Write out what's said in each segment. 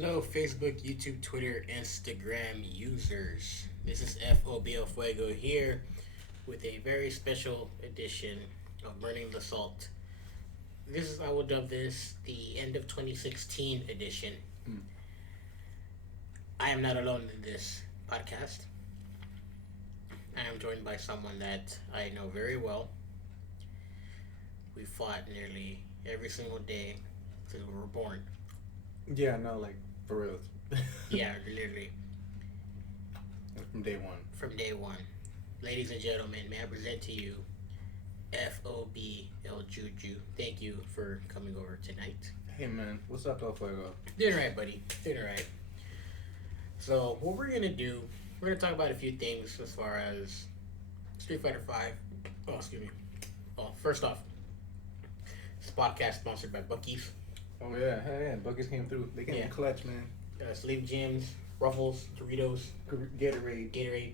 Hello, Facebook, YouTube, Twitter, Instagram users. This is FOBO Fuego here with a very special edition of Burning the Salt. This is, I will dub this the end of 2016 edition. Mm. I am not alone in this podcast. I am joined by someone that I know very well. We fought nearly every single day since we were born. Yeah, no, like for real. Yeah, literally. From day one. From day one. Ladies and gentlemen, may I present to you FOBL JUJU. Thank you for coming over tonight. Hey man, what's up, El Fuego? Doing alright, buddy. Doing alright. So, what we're gonna do, we're gonna talk about a few things as far as Street Fighter 5. Oh, excuse me. Oh, first off, this podcast sponsored by Buc-ee's. Oh yeah, hey, yeah, Buc-ee's came through. They came Yeah. clutch, man. Sleep Gyms, Ruffles, Doritos, Gatorade,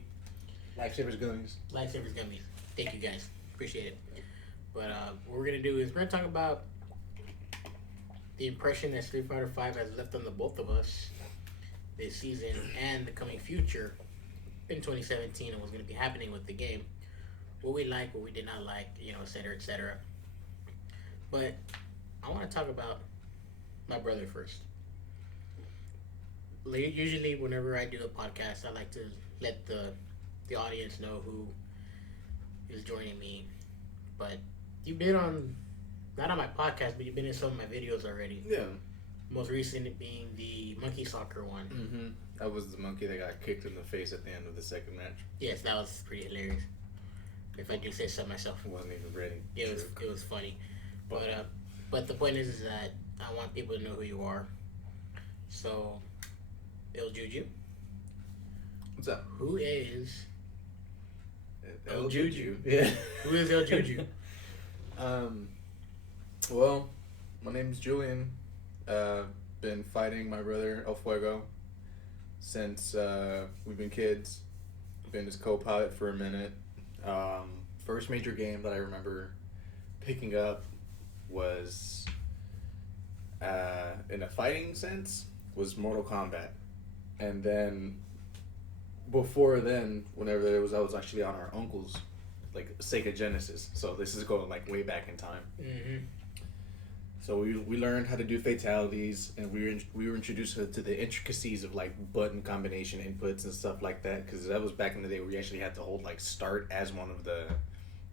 Lifesavers gummies. Lifesavers Gummies. Thank you guys. Appreciate it. But what we're going to do is we're going to talk about the impression that Street Fighter 5 has left on the both of us this season and the coming future in 2017 and what's going to be happening with the game. What we like, what we did not like, et cetera, et cetera. But I want to talk about my brother first. Usually, whenever I do a podcast, I like to let the audience know who is joining me. But you've been on, not on my podcast, but you've been in some of my videos already. Yeah. Most recent being the monkey soccer one. Mm-hmm. That was the monkey that got kicked in the face at the end of the second match. Yes, that was pretty hilarious. If I do say so myself. Wasn't even ready. It was funny. But the point is that I want people to know who you are. So, El JUJU. What's up? Who is El JUJU? Yeah. Who is El JUJU? Well, my name's Julian. Been fighting my brother El Fuego since we've been kids. Been his co-pilot for a minute. First major game that I remember picking up was in a fighting sense was Mortal Kombat, and then before then, whenever I was actually on our uncle's like Sega Genesis. So this is going like way back in time. Mm-hmm. So we learned how to do fatalities, and we were introduced to the intricacies of like button combination inputs and stuff like that. Because that was back in the day where you actually had to hold like start as one of the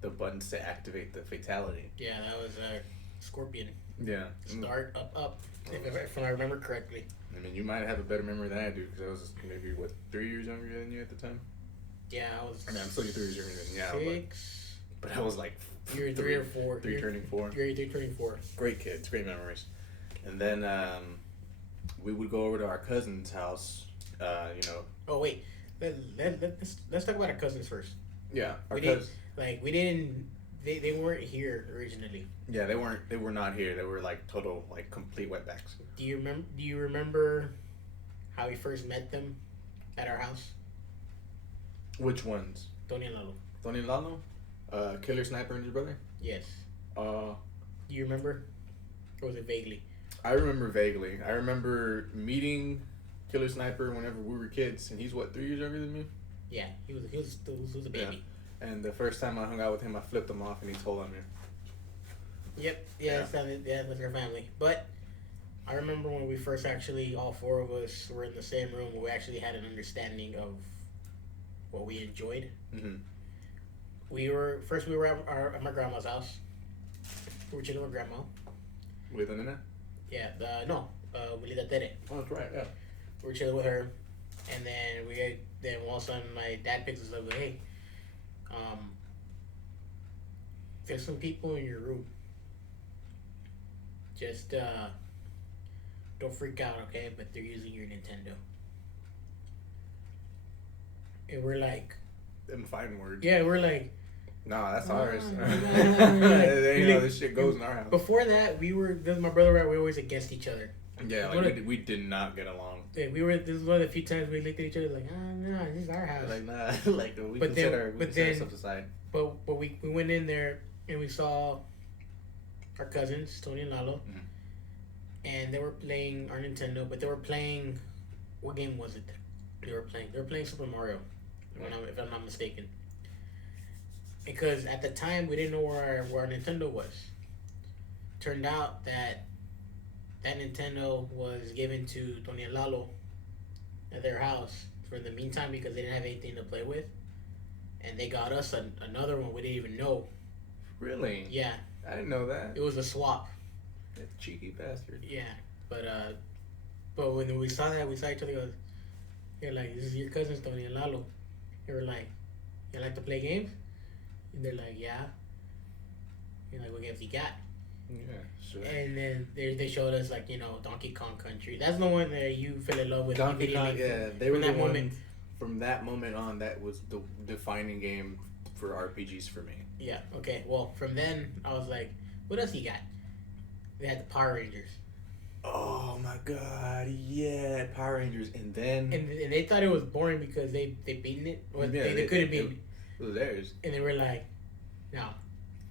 buttons to activate the fatality. Yeah, that was Scorpion. Yeah. Start up. If I remember correctly. I mean, you might have a better memory than I do because I was maybe 3 years younger than you at the time. Yeah, I was. I mean, I'm still 3 years younger than you. Six. But I was like You're 3 or 4. Three turning 4. You're 3 turning 4. Great kids, great memories. And then we would go over to our cousin's house. Oh wait, let's talk about our cousins first. Yeah, our We cousins. They weren't here originally. Yeah, they were not here. They were like total like complete wetbacks. Do you remember how we first met them at our house? Which ones? Tony and Lalo. Tony and Lalo? Killer Sniper and his brother? Yes. Uh, Do you remember? Or was it vaguely? I remember vaguely. I remember meeting Killer Sniper whenever we were kids, and he's 3 years younger than me? Yeah, he was a baby. Yeah. And the first time I hung out with him, I flipped him off, and he told on me. Yep. Yeah, that's our family. But I remember when we first actually, all 4 of us were in the same room, we actually had an understanding of what we enjoyed. Mm-hmm. We were at my grandma's house. We were chilling with grandma. With Nina? Yeah, Wilita Tere. Oh, that's right, yeah. We were chilling with her, and then all of a sudden my dad picks us up like, hey, there's some people in your room. Just don't freak out, okay? But they're using your Nintendo. And we're like, Them fighting words. yeah, we're like, Nah, that's ours. nah. This shit goes in our house. Before that, my brother and I were always against each other. Yeah, like we did not get along. Yeah, this is one of the few times we looked at each other like, no, this is our house. Like nah, like we But can then- set ourselves aside. But we went in there and we saw our cousins, Tony and Lalo. Mhm. and they were playing our Nintendo, but they were playing. What game was it? They were playing. They were playing Super Mario, if I'm not mistaken. Because at the time we didn't know where our Nintendo was. Turned out that Nintendo was given to Tony and Lalo at their house for the meantime because they didn't have anything to play with, and they got us another one we didn't even know. Really? Yeah, I didn't know that. it was a swap. That cheeky bastard. Yeah, but when we saw that, we saw each other. Goes, they're like, "This is your cousins, Tony and Lalo." They were like, "You like to play games?" And they're like, "Yeah." You're like, "What games you got?" Yeah, sure. And then they showed us like Donkey Kong Country. That's the one that you fell in love with. Donkey Kong, yeah, they were from the that one. moment. From that moment on, that was the defining game for RPGs for me. Yeah. Okay. Well, from then I was like, "What else you got?" They had the Power Rangers, Oh my god, yeah, Power Rangers, and then and they thought it was boring because they beaten it. Or Yeah, they couldn't beat it, it was theirs. and they were like, "No,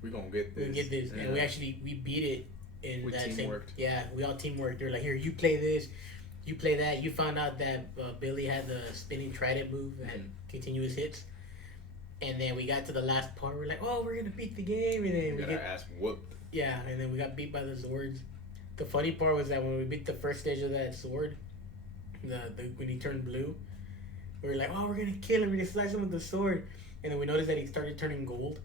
We gonna get we this. can get this," Yeah. and we beat it in We that same. teamworked. Yeah, we all teamwork. They're like, "Here, you play this, you play that." You found out that Billy had the spinning trident move that continuous hits. And then we got to the last part. We're like, "Oh, we're gonna beat the game!" And then We got our ass whooped. yeah, and then we got beat by the Zords. The funny part was that when we beat the first stage of that sword, when he turned blue, we were like, "Oh, we're gonna kill him! We're gonna slice him with the sword." And then we noticed that he started turning gold.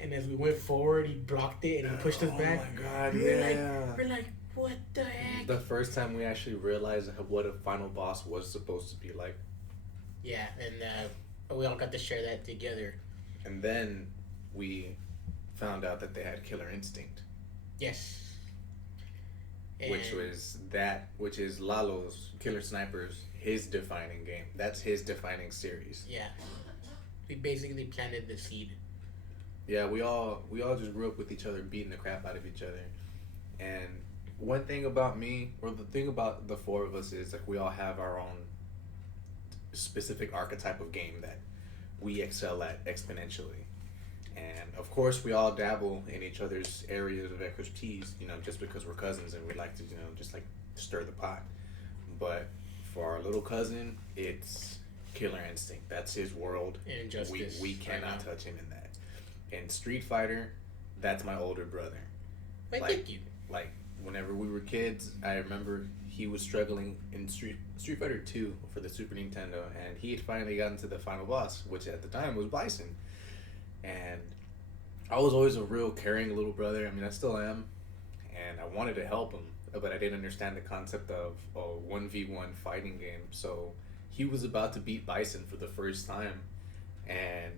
And as we went forward, he blocked it and he pushed us back. Oh my god, We're yeah. we're like, "What the heck?" The first time we actually realized what a final boss was supposed to be like. Yeah, and we all got to share that together. And then we found out that they had Killer Instinct, Yes. which is Lalo's Killer Snipers, his defining game. That's his defining series. Yeah. We basically planted the seed. Yeah, we all just grew up with each other, beating the crap out of each other. And one thing about me, or the thing about the four of us, is like we all have our own specific archetype of game that we excel at exponentially. And of course, we all dabble in each other's areas of expertise, just because we're cousins and we like to, just like stir the pot. But for our little cousin, it's Killer Instinct. That's his world. Injustice. We cannot touch him in that. And Street Fighter, that's my older brother. Thank you. Like, whenever we were kids, I remember he was struggling in Street Fighter 2 for the Super Nintendo, and he had finally gotten to the final boss, which at the time was Bison. And I was always a real caring little brother. I mean, I still am. And I wanted to help him, but I didn't understand the concept of a 1v1 fighting game. So he was about to beat Bison for the first time, and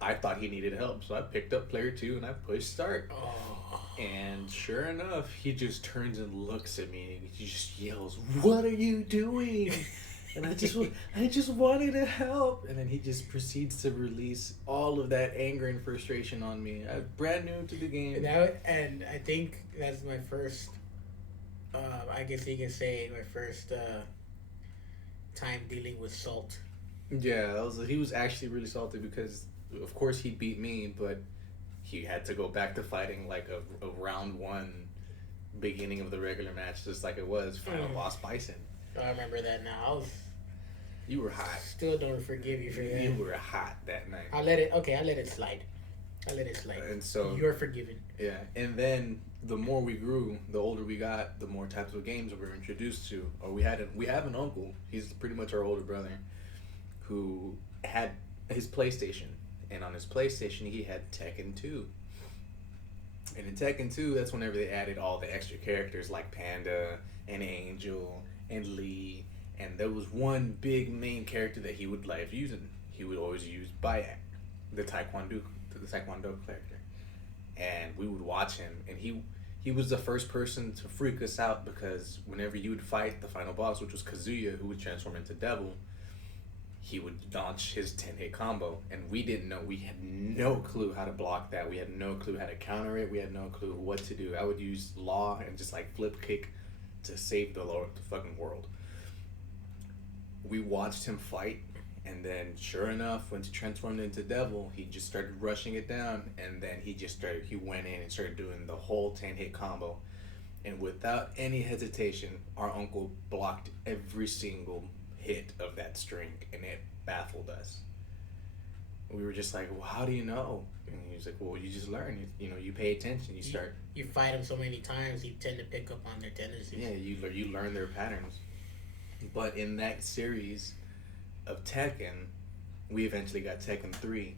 I thought he needed help. So I picked up player 2 and I pushed start. Oh. And sure enough, he just turns and looks at me and he just yells, "What are you doing?" And I just wanted to help. And then he just proceeds to release all of that anger and frustration on me. I'm brand new to the game. And I think that's my first, I guess you can say, my first time dealing with salt. Yeah, he was actually really salty because, of course, he beat me, but he had to go back to fighting like a round one beginning of the regular match, just like it was final boss Bison. I remember that now. You were hot. Still don't forgive you for that. You were hot that night. I let it slide. And so you're forgiven. Yeah, and then the more we grew, the older we got, the more types of games we were introduced to. Or we have an uncle. He's pretty much our older brother, who had his PlayStation, and on his PlayStation he had Tekken 2. And in Tekken 2, that's whenever they added all the extra characters like Panda and Angel and Lee, and there was one big main character that he would like using. He would always use Bayak, the Taekwondo character, and we would watch him, and he was the first person to freak us out because whenever you would fight the final boss, which was Kazuya, who would transform into Devil, he would launch his 10-hit combo, and we didn't know. We had no clue how to block that. We had no clue how to counter it. We had no clue what to do. I would use Law and just like flip kick to save the fucking world. We watched him fight, and then sure enough, when he transformed into Devil, he just started rushing it down, and then he went in and started doing the whole 10-hit combo. And without any hesitation, our uncle blocked every single hit of that string, and it baffled us. We were just like, well, how do you know? And he was like, well, you just learn. You pay attention. You start. You fight them so many times, you tend to pick up on their tendencies. Yeah, you learn their patterns. But in that series of Tekken, we eventually got Tekken 3.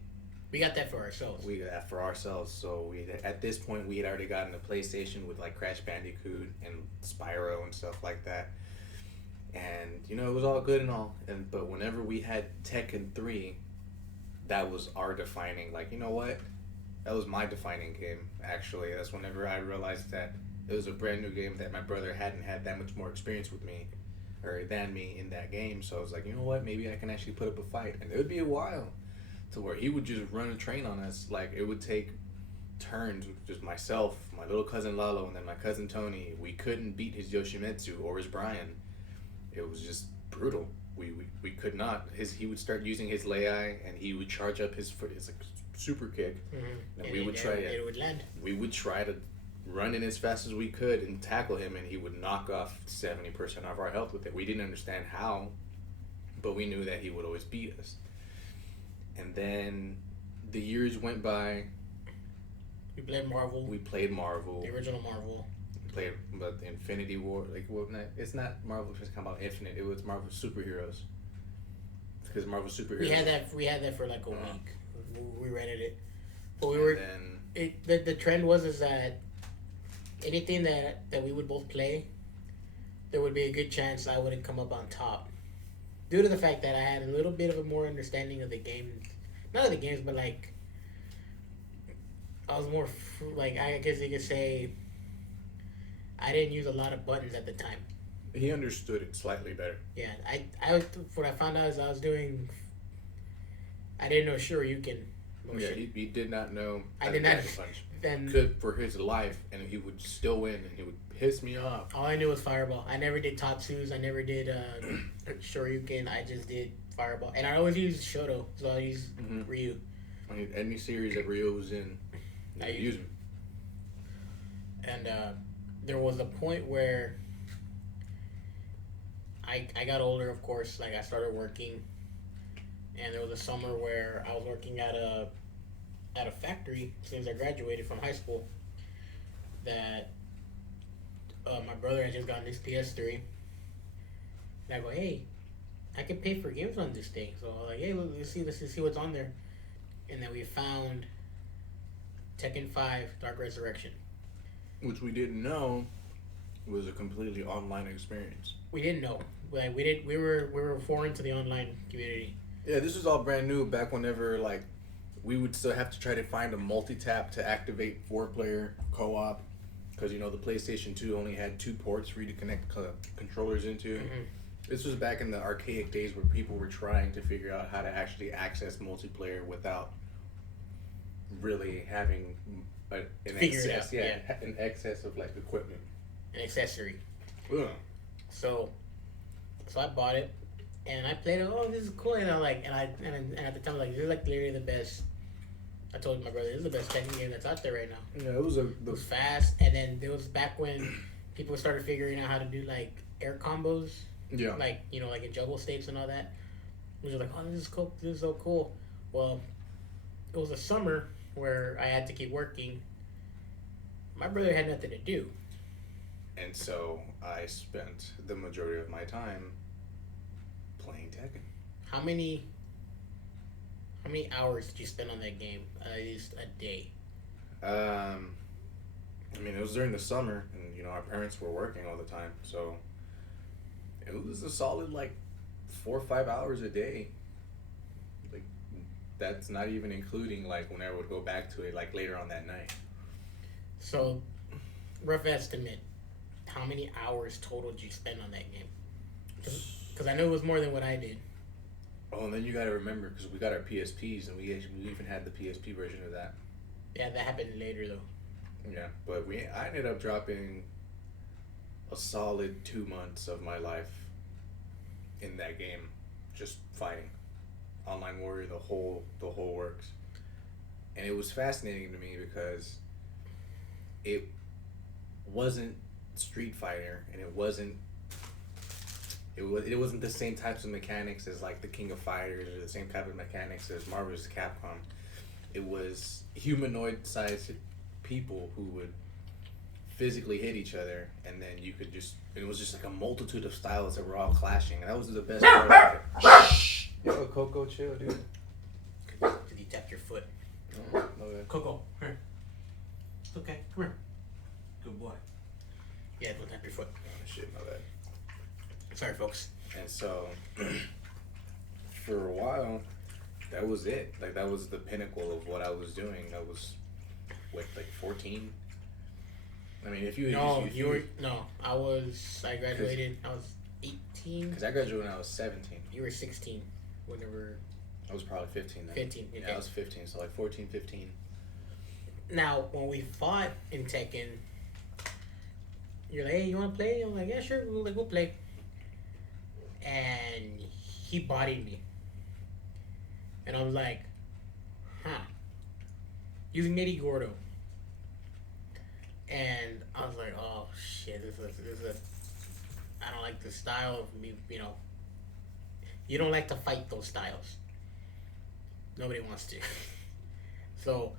We got that for ourselves. We got that for ourselves. So at this point we had already gotten a PlayStation with like Crash Bandicoot and Spyro and stuff like that. And it was all good and all. But whenever we had Tekken 3, that was our defining. Like, you know what? That was my defining game. Actually, that's whenever I realized that it was a brand new game that my brother hadn't had that much more experience with me, or than me in that game. So I was like, you know what? Maybe I can actually put up a fight. And it would be a while to where he would just run a train on us. Like, it would take turns with just myself, my little cousin Lalo, and then my cousin Tony. We couldn't beat his Yoshimitsu or his Brian. It was just brutal. We could not. He would start using his lei, and he would charge up his foot. It's like super kick, and we would try it. It would land. We would try to run in as fast as we could and tackle him, and he would knock off 70% of our health with it. We didn't understand how, but we knew that he would always beat us. And then the years went by. We played Marvel. We played Marvel. The original Marvel. We played the Infinity War. It's not Marvel. It's kind of about Infinite. It was Marvel Superheroes. Because Marvel Superheroes. We had that for like a week. We rented it, but the trend was that anything that we would both play, there would be a good chance I wouldn't come up on top, due to the fact that I had a little bit of a more understanding of the game, not of the games, but like I was more like, I guess you could say, I didn't use a lot of buttons at the time. He understood it slightly better. Yeah, what I found out is I didn't know Shoryuken motion. Yeah, he did not know. I did not. Punch. Then Could for his life, and he would still win, and he would piss me off. all I knew was Fireball. I never did Tatsus. I never did Shoryuken. I just did Fireball, and I always used Shoto, so I used Ryu. I mean, any series that Ryo was in, I use him. And there was a point where I got older, of course. Like, I started working, and there was a summer where I was working at a factory since I graduated from high school. That my brother had just gotten his PS3, and I go, hey, I can pay for games on this thing. So I'm like, hey, let's see what's on there. And then we found Tekken 5 Dark Resurrection, Which we didn't know was a completely online experience. We didn't know. Like, we were foreign to the online community. Yeah, this was all brand new back whenever, like, we would still have to try to find a multi-tap to activate 4-player co-op. Because, the PlayStation 2 only had 2 ports for you to connect controllers into. Mm-hmm. This was back in the archaic days where people were trying to figure out how to actually access multiplayer without really having an excess, an excess of, like, equipment. An accessory. Ugh. So I bought it, and I played it. Oh, this is cool, and I'm like, and at the time, like, this is like literally the best. I told my brother, this is the best Tekken game that's out there right now. Yeah, it was It was fast, and then it was back when people started figuring out how to do like air combos. Yeah. Like, like in juggle states and all that. We were like, oh, this is cool. This is so cool. Well, it was a summer where I had to keep working. My brother had nothing to do. And so I spent the majority of my time playing Tekken. How many hours did you spend on that game? At least a day. I mean, it was during the summer, and our parents were working all the time, so it was a solid 4 or 5 hours a day. Like, that's not even including when I would go back to it later on that night. So, rough estimate. How many hours total did you spend on that game? Because I know it was more than what I did. Oh, and then you got to remember, because we got our PSPs, and we even had the PSP version of that. Yeah, that happened later, though. Yeah, but I ended up dropping a solid 2 months of my life in that game, just fighting. Online Warrior, the whole works. And it was fascinating to me because it wasn't Street Fighter, and it wasn't. It wasn't the same types of mechanics as like the King of Fighters or the same type of mechanics as Marvel vs. Capcom. It was humanoid-sized people who would physically hit each other, and then you could just. It was just like a multitude of styles that were all clashing, and that was the best part of it. Yo, Coco, chill, dude. Did you tap your foot? No, no, Coco, here. It's okay. Come here. Good boy. Yeah, don't tap your foot. shit, my bad. Sorry, folks. And so, for a while, that was it. Like, that was the pinnacle of what I was doing. I was, what, like 14? I mean, if you... No, if you were... No, I graduated, I was 18. Because I graduated when I was 17. You were 16 whenever... I was probably 15 then. 15, okay. Yeah, I was 15, so like 14, 15. Now, when we fought in Tekken, you're like, hey, you want to play? I'm like, yeah, sure, we'll play. And he bodied me. And I was like, huh. Using Nitty Gordo. And I was like, oh, shit, this is I don't like the style of me, you know. You don't like to fight those styles. Nobody wants to. So,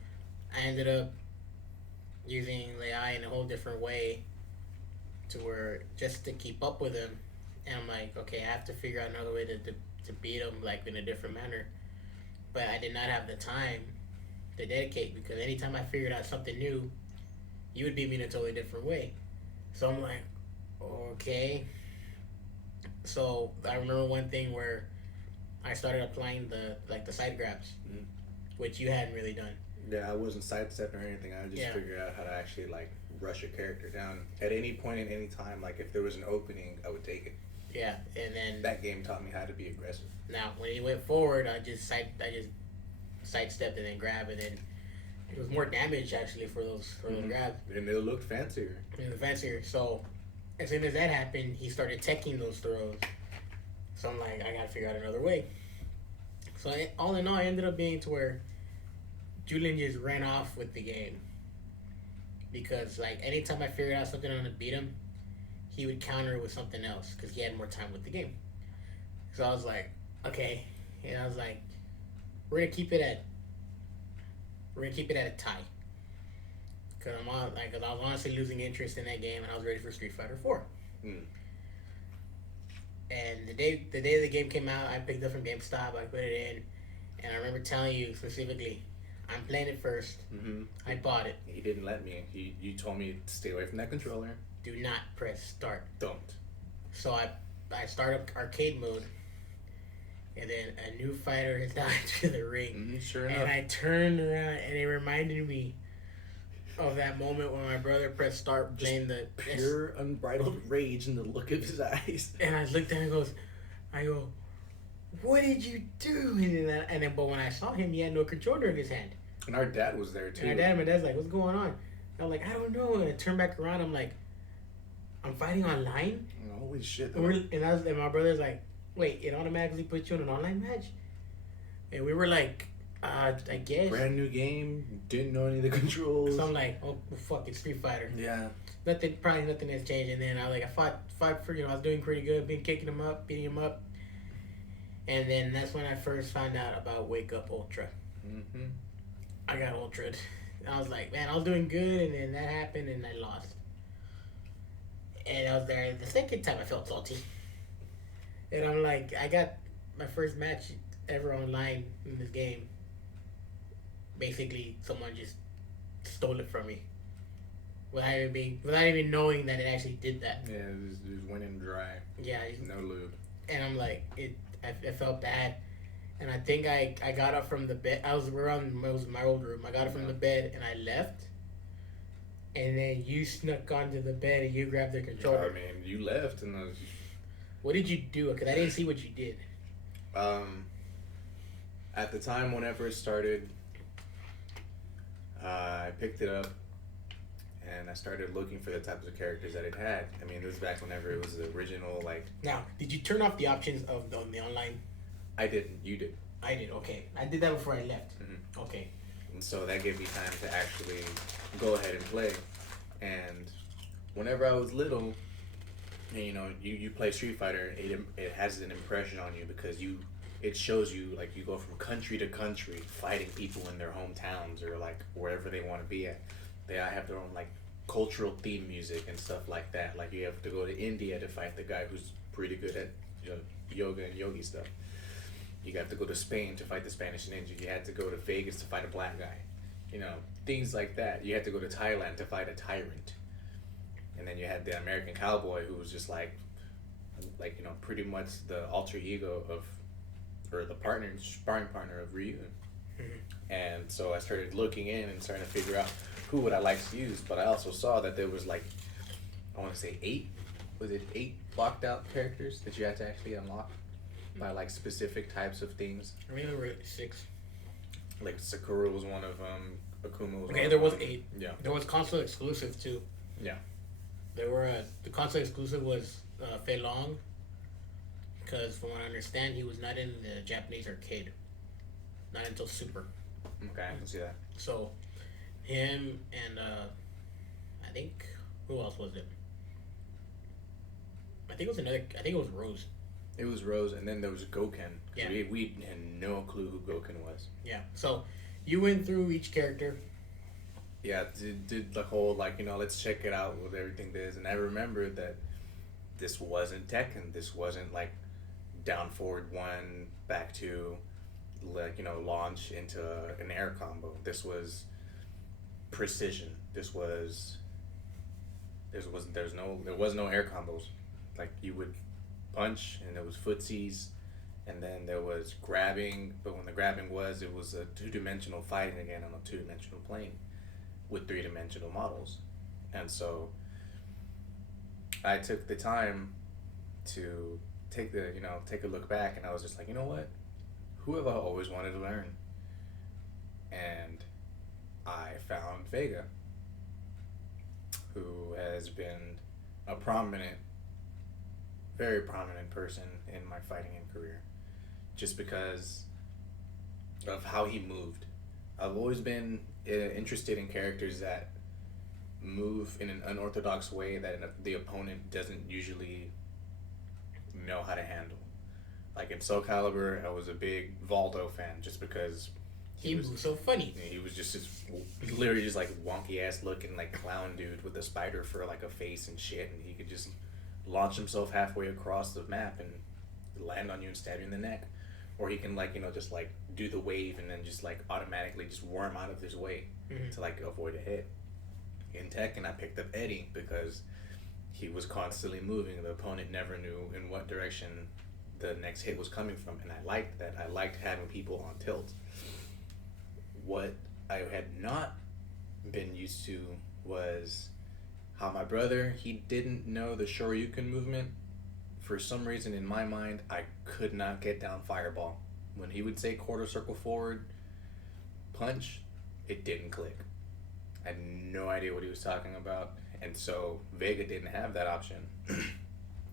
I ended up using Lei in a whole different way to where, just to keep up with him. And I'm like, okay, I have to figure out another way to beat him, like, in a different manner. But I did not have the time to dedicate, because anytime I figured out something new, you would beat me in a totally different way. So I'm like, okay. So I remember one thing where I started applying the side grabs, which you hadn't really done. Yeah, I wasn't sidestepping or anything. I just figured out how to actually like rush a character down at any point in any time. Like if there was an opening, I would take it. Yeah, and then that game taught me how to be aggressive. Now, when he went forward, I just sidestepped and then grab, and then it was more damage actually for those grabs. And it looked fancier. It was fancier. So as soon as that happened, he started teching those throws. So I'm like, I gotta figure out another way. So all in all, I ended up being to where Julian just ran off with the game, because like anytime I figured out something on how to beat him, he would counter it with something else because he had more time with the game. So I was like, okay, and I was like, we're gonna keep it at a tie, because I was honestly losing interest in that game, and I was ready for Street Fighter 4. And the day the game came out, I picked up from GameStop. I put it in, and I remember telling you specifically, I'm playing it first. I bought it. He didn't let me. You told me to stay away from that controller. Do not press start. Don't. So I start up arcade mode, and then a new fighter has died to the ring. Sure enough. And I turned around, and it reminded me of that moment when my brother pressed start playing the pure unbridled rage in the look of his eyes. And I looked at him and I go, what did you do? And then but when I saw him, he had no controller in his hand. And our dad was there too. And my dad's like, what's going on? I'm like, I don't know. And I turned back around. I'm like, I'm fighting online? Holy shit. And my brother's like, wait, it automatically puts you in an online match? And we were like, I guess. Brand new game, didn't know any of the controls. So I'm like, oh, fuck, it's Street Fighter. Yeah. Probably nothing has changed. And then I fought for, I was doing pretty good, been kicking him up, beating him up. And then that's when I first found out about Wake Up Ultra. I got Ultra'd. I was like, man, I was doing good, and then that happened, and I lost. And I was there. The second time I felt salty. And I'm like, I got my first match ever online in this game. Basically, someone just stole it from me. Without even knowing that it actually did that. Yeah, it just went in dry. Yeah. No lube. And I'm like, I felt bad. And I think I got up from the bed. It was my old room. I got up from the bed and I left. And then you snuck onto the bed and you grabbed the controller. I mean, you left and I was... What did you do? Because I didn't see what you did. At the time whenever it started, I picked it up and I started looking for the types of characters that it had. I mean, this was back whenever it was the original, like... Now, did you turn off the options of the online? I didn't. You did. I did, okay. I did that before I left. Okay. And so that gave me time to actually go ahead and play. And whenever I was little, and, you play Street Fighter, it has an impression on you because it shows you like you go from country to country fighting people in their hometowns or like wherever they want to be at. They all have their own like cultural theme music and stuff like that. Like you have to go to India to fight the guy who's pretty good at yoga and yogi stuff. You have to go to Spain to fight the Spanish ninja. You had to go to Vegas to fight a black guy. Things like that. You had to go to Thailand to fight a tyrant. And then you had the American cowboy who was just like pretty much the alter ego of, or the sparring partner of Ryu. Mm-hmm. And so I started looking in and starting to figure out who would I like to use. But I also saw that there was like, I want to say 8, was it 8 blocked out characters that you had to actually unlock by like specific types of things. I mean, there were 6. Like Sakura was one of them. Akuma was Okay, one there of was them. 8. Yeah. There was console exclusive too. Yeah. There were the console exclusive was Fei Long, because from what I understand, he was not in the Japanese arcade, not until Super. Okay, I can see that. So, him and I think who else was it? I think it was Rose. It was Rose, and then there was Goken. Yeah. We had no clue who Goken was. Yeah. So, you went through each character. Yeah, did the whole let's check it out with everything this, and I remember that this wasn't Tekken. This wasn't like down forward 1 back 2, launch into an air combo. This was precision. There was no air combos. Like you would punch and there was footsies, and then there was grabbing. But when the grabbing it was a 2-dimensional fighting again on a 2-dimensional plane with 3-dimensional models. And so I took the time to take a look back, and I was just like, you know what? Who have I always wanted to learn? And I found Vega, who has been a very prominent person in my fighting career, just because of how he moved. I've always been interested in characters that move in an unorthodox way that the opponent doesn't usually know how to handle. Like in Soul Calibur, I was a big Valdo fan just because He was so funny. he was just literally just like wonky ass looking like clown dude with a spider for like a face and shit, and he could just launch himself halfway across the map and land on you and stab you in the neck. Or he can just like do the wave and then just like automatically just worm out of his way to like avoid a hit. In Tekken, I picked up Eddie because he was constantly moving. The opponent never knew in what direction the next hit was coming from, and I liked that. I liked having people on tilt. What I had not been used to was how my brother, he didn't know the Shoryuken movement. For some reason in my mind, I could not get down Fireball. When he would say quarter circle forward, punch, it didn't click. I had no idea what he was talking about, and so Vega didn't have that option.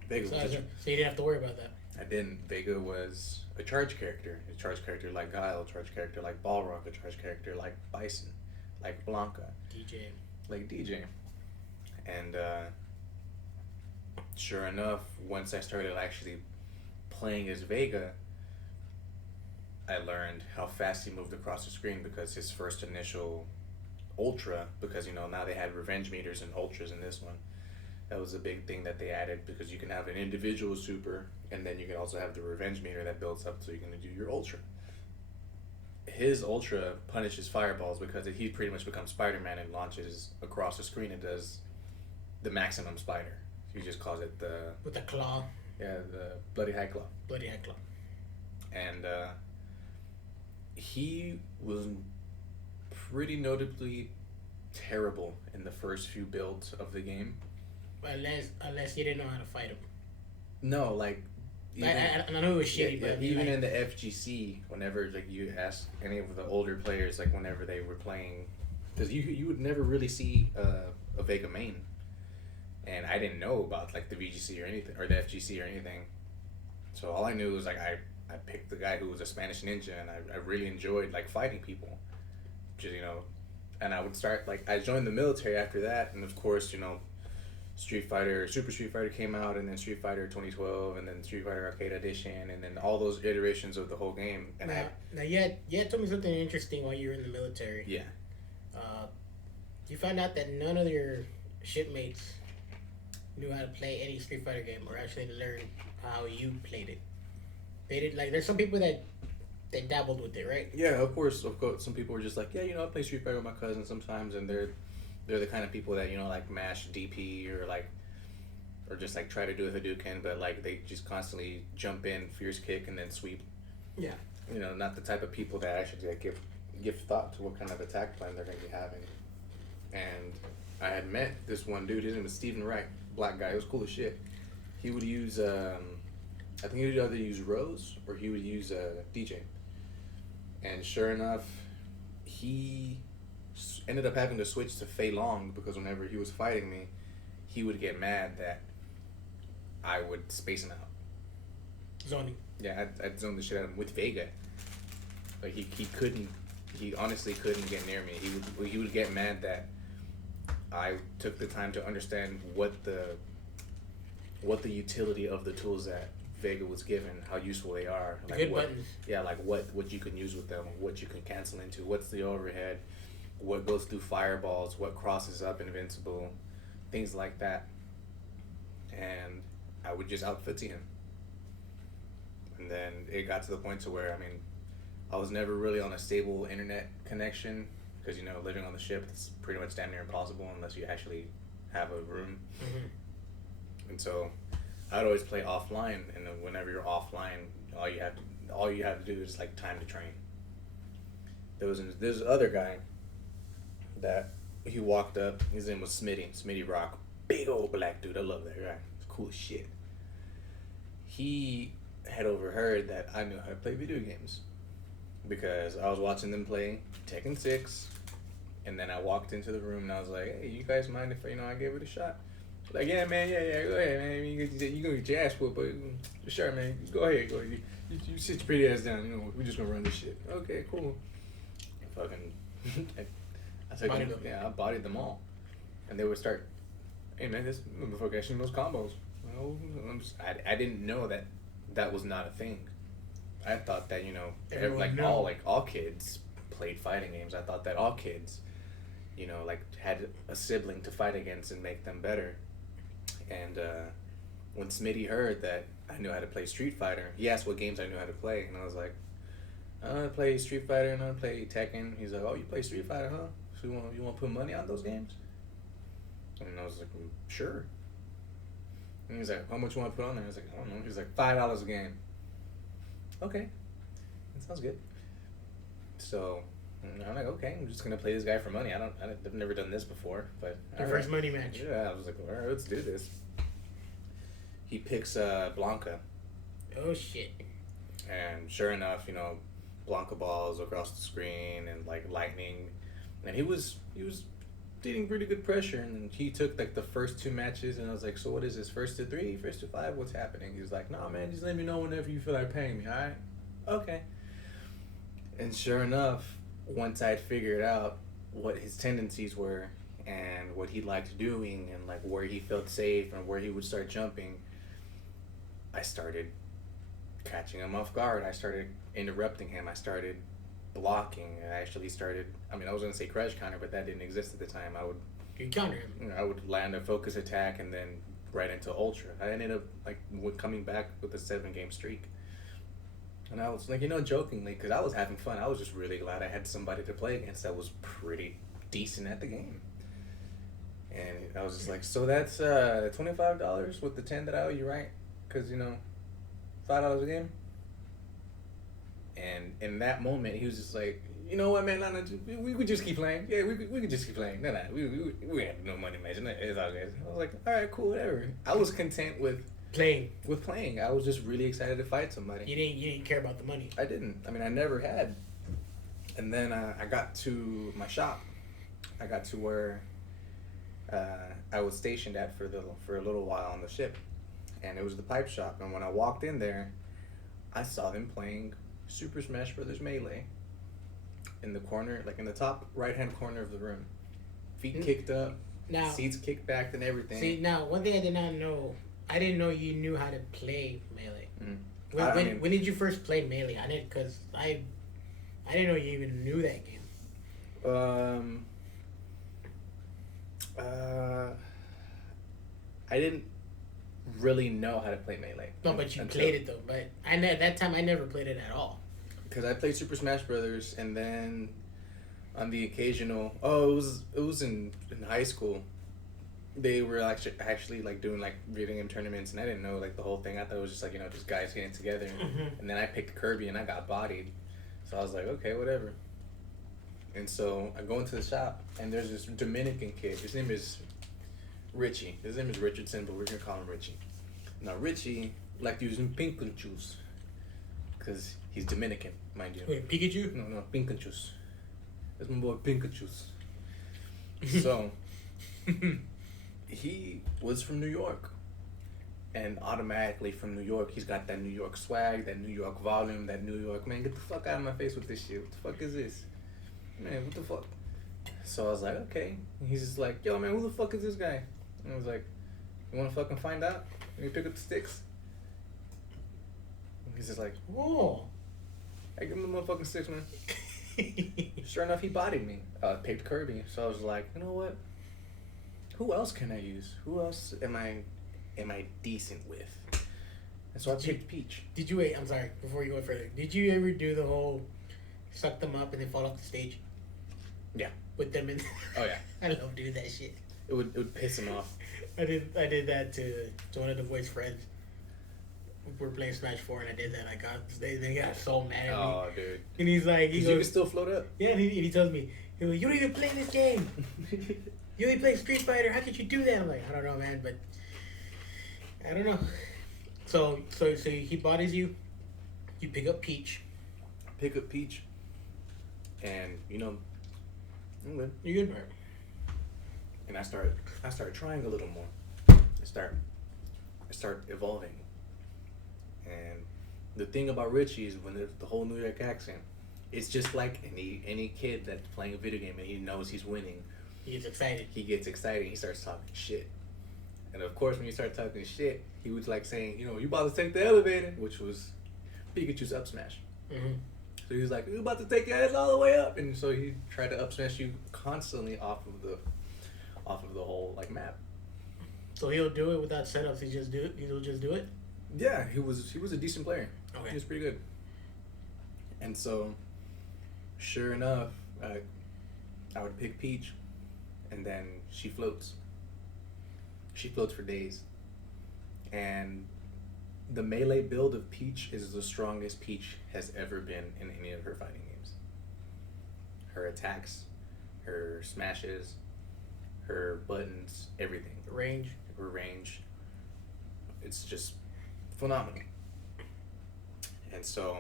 Vega was So you didn't have to worry about that. I didn't. Vega was a charge character. A charge character like Guile, a charge character like Balrog, a charge character like Bison, like Blanca, DJ. like DJ. And sure enough, once I started actually playing as Vega, I learned how fast he moved across the screen, because his first initial Ultra, because now they had revenge meters and Ultras in this one. That was a big thing that they added, because you can have an individual super, and then you can also have the revenge meter that builds up so you can do your Ultra. His Ultra punishes fireballs because he pretty much becomes Spider-Man and launches across the screen and does the maximum spider. He just calls it With the claw. the Bloody High Claw. Bloody heck claw. And he was pretty notably terrible in the first few builds of the game. Unless you didn't know how to fight him. No, like even, I know it was shitty, but even in the FGC, whenever you ask any of the older players, whenever they were playing, because you would never really see a Vega main, and I didn't know about the VGC or anything, or the FGC or anything. So all I knew was I picked the guy who was a Spanish ninja, and I really enjoyed fighting people, just and I would start I joined the military after that, and of course Super Street Fighter came out, and then Street Fighter 2012, and then Street Fighter Arcade Edition, and then all those iterations of the whole game. And now you had told me something interesting while you were in the military. Yeah. You found out that none of your shipmates knew how to play any Street Fighter game, or actually learned how you played it. They did there's some people that dabbled with it, right? Yeah, of course. Some people were just like, yeah, I play Street Fighter with my cousin sometimes, and they're the kind of people that like mash DP or just like try to do a Hadouken, but like they just constantly jump in, fierce kick, and then sweep. Yeah. Not the type of people that actually give thought to what kind of attack plan they're going to be having. And I had met this one dude. His name was Stephen Wright, black guy. It was cool as shit. He would use, I think he would either use Rose or he would use DJ. And sure enough, he ended up having to switch to Fei Long because whenever he was fighting me, he would get mad that I would space him out. Zoning. Yeah, I'd zone the shit out of him with Vega. Like he honestly couldn't get near me. He would get mad that I took the time to understand what the utility of the tools that Vega was given, how useful they are. Like good buttons. Yeah, like what you can use with them, what you can cancel into, what's the overhead, what goes through fireballs, what crosses up invincible, things like that. And I would just outfit him. And then it got to the point to where, I was never really on a stable internet connection because, living on the ship, it's pretty much damn near impossible unless you actually have a room. Mm-hmm. And so I'd always play offline, and then whenever you're offline, all you have to do is like time to train. There's this other guy that he walked up. His name was Smitty Rock, big old black dude. I love that guy. It's cool as shit. He had overheard that I knew how to play video games because I was watching them play Tekken 6, and then I walked into the room and I was like, "Hey, you guys mind if I give it a shot?" Like, yeah, man, yeah, go ahead, man. You gonna get your ass whooped, but sure, man, go ahead. You sit your pretty ass down. We're just gonna run this shit. Okay, cool. I bodied them all, and they would start. Hey, man, this motherfucker actually knows combos. I didn't know that was not a thing. I thought that all kids played fighting games. I thought that all kids, had a sibling to fight against and make them better. And when Smitty heard that I knew how to play Street Fighter, he asked what games I knew how to play, and I was like, I play Street Fighter and I play Tekken. He's like, oh, you play Street Fighter, huh? So you want to put money on those games? And I was like, sure. And he's like, how much you want to put on there? I was like, I don't know. He's like, $5 a game. Okay, that sounds good. So I'm like, okay, I'm just gonna play this guy for money. I've never done this before, but your first money match. Yeah, I was like, all right, let's do this. He picks Blanca. Oh shit! And sure enough, Blanca balls across the screen and like lightning, and he was getting pretty good pressure. And he took like the first 2 matches, and I was like, so what is this? First to 3, first to 5? What's happening? He's like, nah, man, just let me know whenever you feel like paying me. All right? Okay. And sure enough, once I'd figured out what his tendencies were and what he liked doing and like where he felt safe and where he would start jumping, I started catching him off guard. I started interrupting him. I started blocking. I actually started, I was going to say crash counter, but that didn't exist at the time. You counter him. I would land a focus attack and then right into ultra. I ended up coming back with a 7-game streak. And I was like, jokingly, because I was having fun. I was just really glad I had somebody to play against that was pretty decent at the game. And I was just like, so that's $25 with the 10 that I owe you, right? Because, $5 a game. And in that moment, he was just like, you know what, man, we could just keep playing. Yeah, we could just keep playing. No, we had no money matching. It's all good. I was like, all right, cool, whatever. I was content with playing. I was just really excited to fight somebody. You didn't care about the money. I didn't. I never had. And then I got to my shop. I got to where I was stationed at for a little while on the ship, and it was the pipe shop. And when I walked in there, I saw them playing Super Smash Brothers Melee in the corner, like in the top right-hand corner of the room. Feet kicked up, Now, seats kicked back and everything. see, now one thing I did not know, I didn't know you knew how to play Melee. When did you first play Melee? I didn't, cause I didn't know you even knew that game. I didn't really know how to play Melee. No, but you played it though. But at that time I never played it at all. Because I played Super Smash Brothers, and then on the occasional, it was in high school. They were actually like doing like video game tournaments, and I didn't know like the whole thing. I thought it was just like just guys getting together, and then I picked Kirby, and I got bodied. So I was like, okay, whatever. And so I go into the shop, and there's this Dominican kid. His name is Richie. His name is Richardson, but we're gonna call him Richie. Now Richie liked using Pinkachu's, because he's Dominican, mind you. Wait, Pikachu? No, Pinkachu's. That's my boy Pinkachu's. So he was from New York. And automatically from New York, he's got that New York swag, that New York volume, that New York, man, get the fuck out of my face with this shit. What the fuck is this? Man, what the fuck? So I was like, okay. And he's just like, yo, man, who the fuck is this guy? And I was like, you want to fucking find out? Let me pick up the sticks. And he's just like, whoa. I give him the motherfucking sticks, man. Sure enough, he bodied me. Picked Kirby. So I was like, you know what? Who else can I use? Who else am I decent with? And so I picked Peach. Did you wait? I'm sorry. Before you go further, did you ever do the whole suck them up and then fall off the stage? Yeah. With them in. Oh yeah. I love doing that shit. It would piss him off. I did that to one of the boys' friends. We were playing Smash 4 and I did that. They got so mad at me. Oh, dude. And he's like, you can still float up. Yeah, and he tells me, you don't even play this game. You only play Street Fighter. How could you do that? I'm like, I don't know, man, but I don't know. So he bodies you. You pick up Peach. Pick up Peach, and I'm good. You're good, bro. And I start trying a little more. I start evolving. And the thing about Richie is when there's the whole New York accent, it's just like any kid that's playing a video game and he knows he's winning. He gets excited. He starts talking shit. And of course, when you start talking shit, he was like saying, you about to take the elevator, which was Pikachu's up smash. Mm-hmm. So he was like, "You about to take your ass all the way up," and so he tried to up smash you constantly off of the whole like map. So he'll do it without setups. He'll just do it. Yeah, he was a decent player. Okay. He was pretty good. And so, sure enough, I would pick Peach, and then she floats. She floats for days, and the melee build of Peach is the strongest Peach has ever been in any of her fighting games. Her attacks, her smashes, her buttons, everything. Her range. It's just phenomenal. And so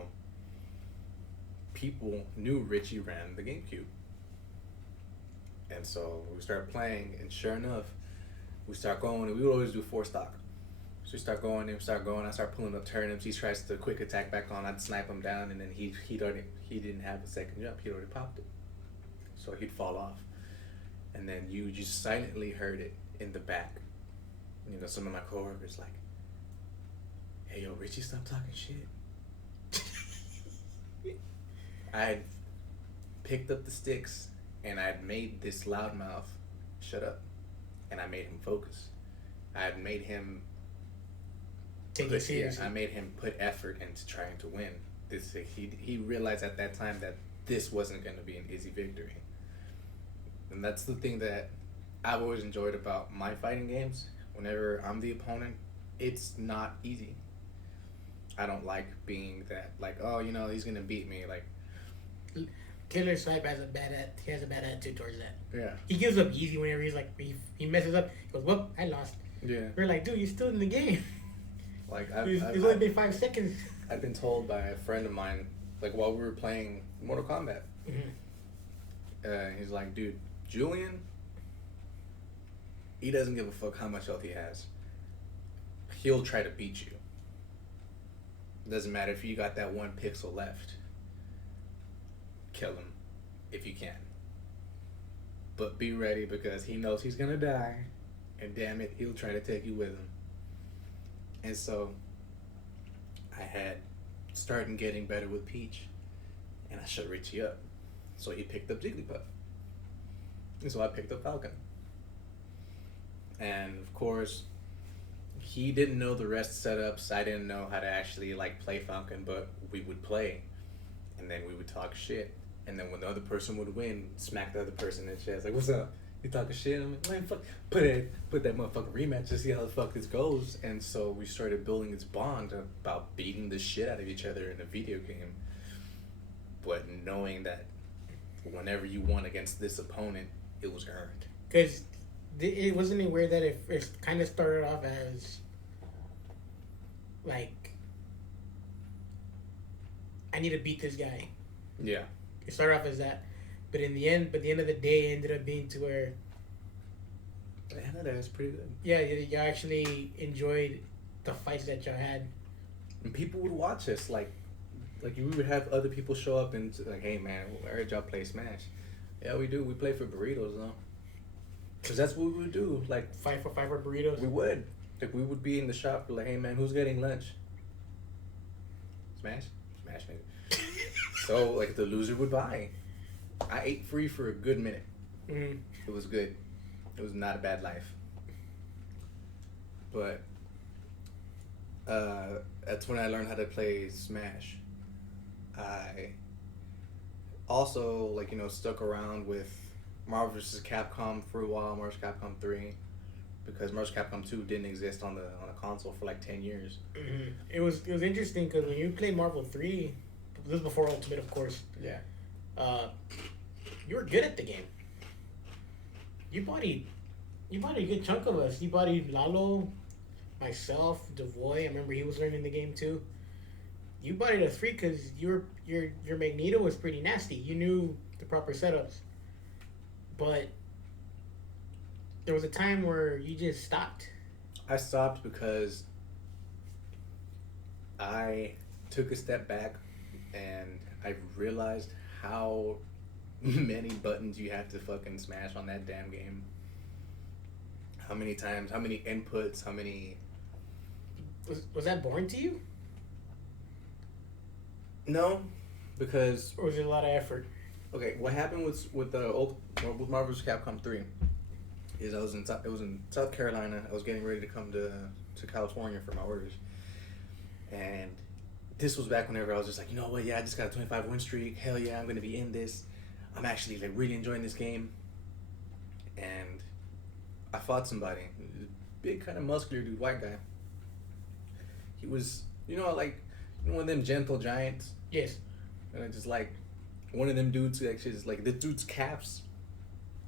people knew Richie ran the GameCube. And so we started playing, and sure enough, we start going, and we would always do 4 stock. So we start going, I start pulling up turnips. He tries to quick attack back on. I'd snipe him down, and then he didn't have a second jump. He'd already popped it. So he'd fall off. And then you just silently heard it in the back. Some of my coworkers like, "Hey, yo, Richie, stop talking shit." I picked up the sticks, and I'd made this loudmouth shut up, and I made him focus. I'd made him take it seriously. I made him put effort into trying to win. He realized at that time that this wasn't going to be an easy victory. And that's the thing that I've always enjoyed about my fighting games. Whenever I'm the opponent, it's not easy. I don't like being that, like, oh, he's going to beat me. Like, Killer Snipe has a bad attitude towards that. yeah. He gives up easy whenever he's like, he messes up. He goes, whoop, I lost. Yeah. We're like, dude, you're still in the game. Like, It's only been 5 seconds. I've been told by a friend of mine, like, while we were playing Mortal Kombat, he's like, dude, Julian, he doesn't give a fuck how much health he has. He'll try to beat you. Doesn't matter if you got that 1 pixel left. Kill him if you can. but be ready because he knows he's gonna die, and damn it, he'll try to take you with him. And so, I had started getting better with Peach, and I shut Richie up. So he picked up Jigglypuff. And so I picked up Falcon. And of course, he didn't know the rest setups. I didn't know how to actually like play Falcon, but we would play. And then we would talk shit. And then when the other person would win, smack the other person in the chest. Like, what's up? You talking shit? I'm like, man, fuck. Put that motherfucking rematch to see how the fuck this goes. And so we started building this bond about beating the shit out of each other in a video game. But knowing that whenever you won against this opponent, it was earned. Because it wasn't it weird that it kind of started off as like, I need to beat this guy. Yeah. It started off as that, but at the end of the day, it ended up being to where. Yeah, that was pretty good. Yeah, you actually enjoyed the fights that y'all had. And people would watch us like we would have other people show up and like, hey man, I heard y'all play Smash. Yeah, we do. We play for burritos though. Cause that's what we would do. Like Fight for burritos. we would. Like we would be in the shop like, hey man, who's getting lunch? Smash, nigga. So like the loser would buy. I ate free for a good minute. Mm. It was good. It was not a bad life. But that's when I learned how to play Smash. I also like stuck around with Marvel vs. Capcom for a while, Marvel vs. Capcom 3, because Marvel vs. Capcom 2 didn't exist on a console for like 10 years. Mm-hmm. It was interesting because when you played Marvel 3, this was before Ultimate, of course. Yeah. You were good at the game. You bodied a good chunk of us. You bodied Lalo, myself, Devoy. I remember he was learning the game too. You bodied us free because your Magneto was pretty nasty. You knew the proper setups, but there was a time where you just stopped. I stopped because I took a step back and I realized how many buttons you had to fucking smash on that damn game. How many times, how many inputs, how many... Was that boring to you? No, because... Or was it a lot of effort? Okay, what happened with Marvel vs. Capcom 3 is it was in South Carolina. I was getting ready to come to California for my orders. And this was back whenever I was just like, you know what, yeah, I just got a 25 win streak. Hell yeah, I'm going to be in this. I'm actually like really enjoying this game. And I fought somebody, big kind of muscular dude, white guy. He was, one of them gentle giants. Yes. And I just like one of them dudes who actually is like, this dude's calves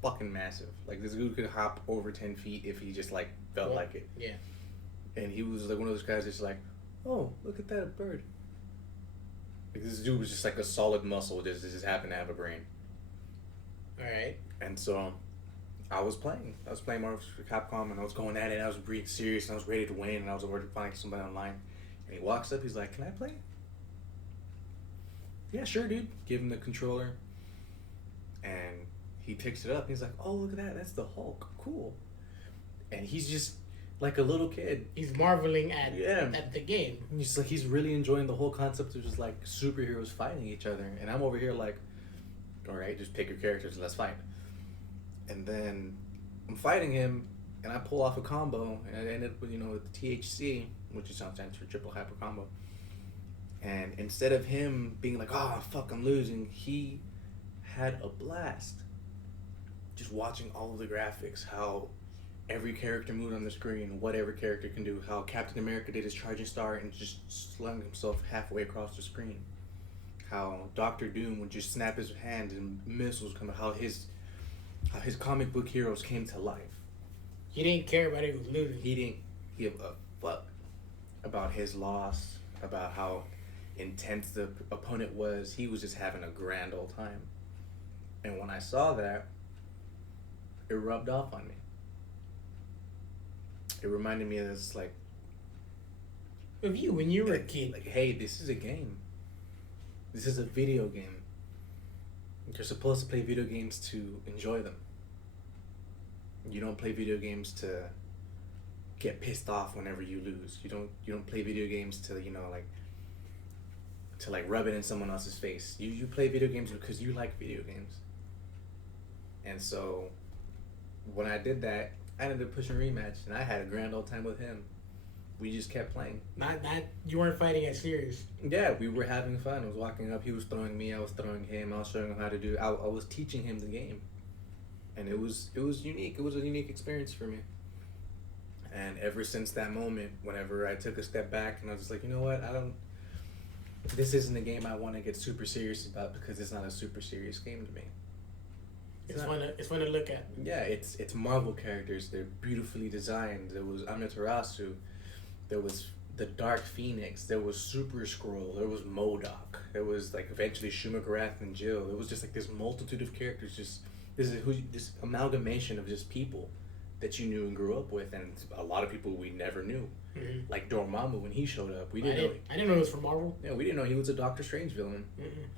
fucking massive. Like this dude could hop over 10 feet if he just like felt like it. Yeah. And he was like one of those guys that's like, oh, look at that bird. Like this dude was just like a solid muscle, just happened to have a brain. Alright. And so I was playing Marvel vs. Capcom, and I was going at it, and I was being serious, and I was ready to win, and I was already finding somebody online. And he walks up, he's like, can I play? Yeah, sure, dude. Give him the controller. And he picks it up, and he's like, oh, look at that. That's the Hulk. Cool. And he's just like a little kid. He's marveling at the game. And he's really enjoying the whole concept of just like superheroes fighting each other. And I'm over here like, all right, just pick your characters and let's fight. And then I'm fighting him, and I pull off a combo, and I ended up with, with the THC, which is stands for triple hyper combo. And instead of him being like, oh, fuck, I'm losing, he had a blast. Just watching all of the graphics, how every character moved on the screen, what every character can do, how Captain America did his charging star and just slung himself halfway across the screen. How Doctor Doom would just snap his hand and missiles come out, how his comic book heroes came to life. He didn't care about it was losing. He didn't give a fuck about his loss, about how intense the opponent was. He was just having a grand old time. And when I saw that, it rubbed off on me. It reminded me of this, like... Of you, when you were a kid. Like, hey, this is a game. This is a video game. You're supposed to play video games to enjoy them. You don't play video games to get pissed off whenever you lose. You don't play video games to to rub it in someone else's face. You play video games because you like video games. And so when I did that, I ended up pushing rematch, and I had a grand old time with him. We just kept playing. Not you weren't fighting as serious. Yeah, we were having fun. I was walking up, he was throwing me, I was throwing him, I was showing him how to do. I was teaching him the game, and it was unique. It was a unique experience for me. And ever since that moment, whenever I took a step back and I was just like, you know what, this isn't a game I want to get super serious about, because it's not a super serious game to me. It's fun to look at. Yeah, it's Marvel characters. They're beautifully designed. There was Amaterasu. There was the Dark Phoenix. There was Super Skrull. There was MODOK. There was eventually Shumagarath and Jill. It was just this multitude of characters. Just this amalgamation of just people that you knew and grew up with, and a lot of people we never knew. Mm-hmm. Like Dormammu, when he showed up, I didn't know it was from Marvel. Yeah, we didn't know he was a Doctor Strange villain.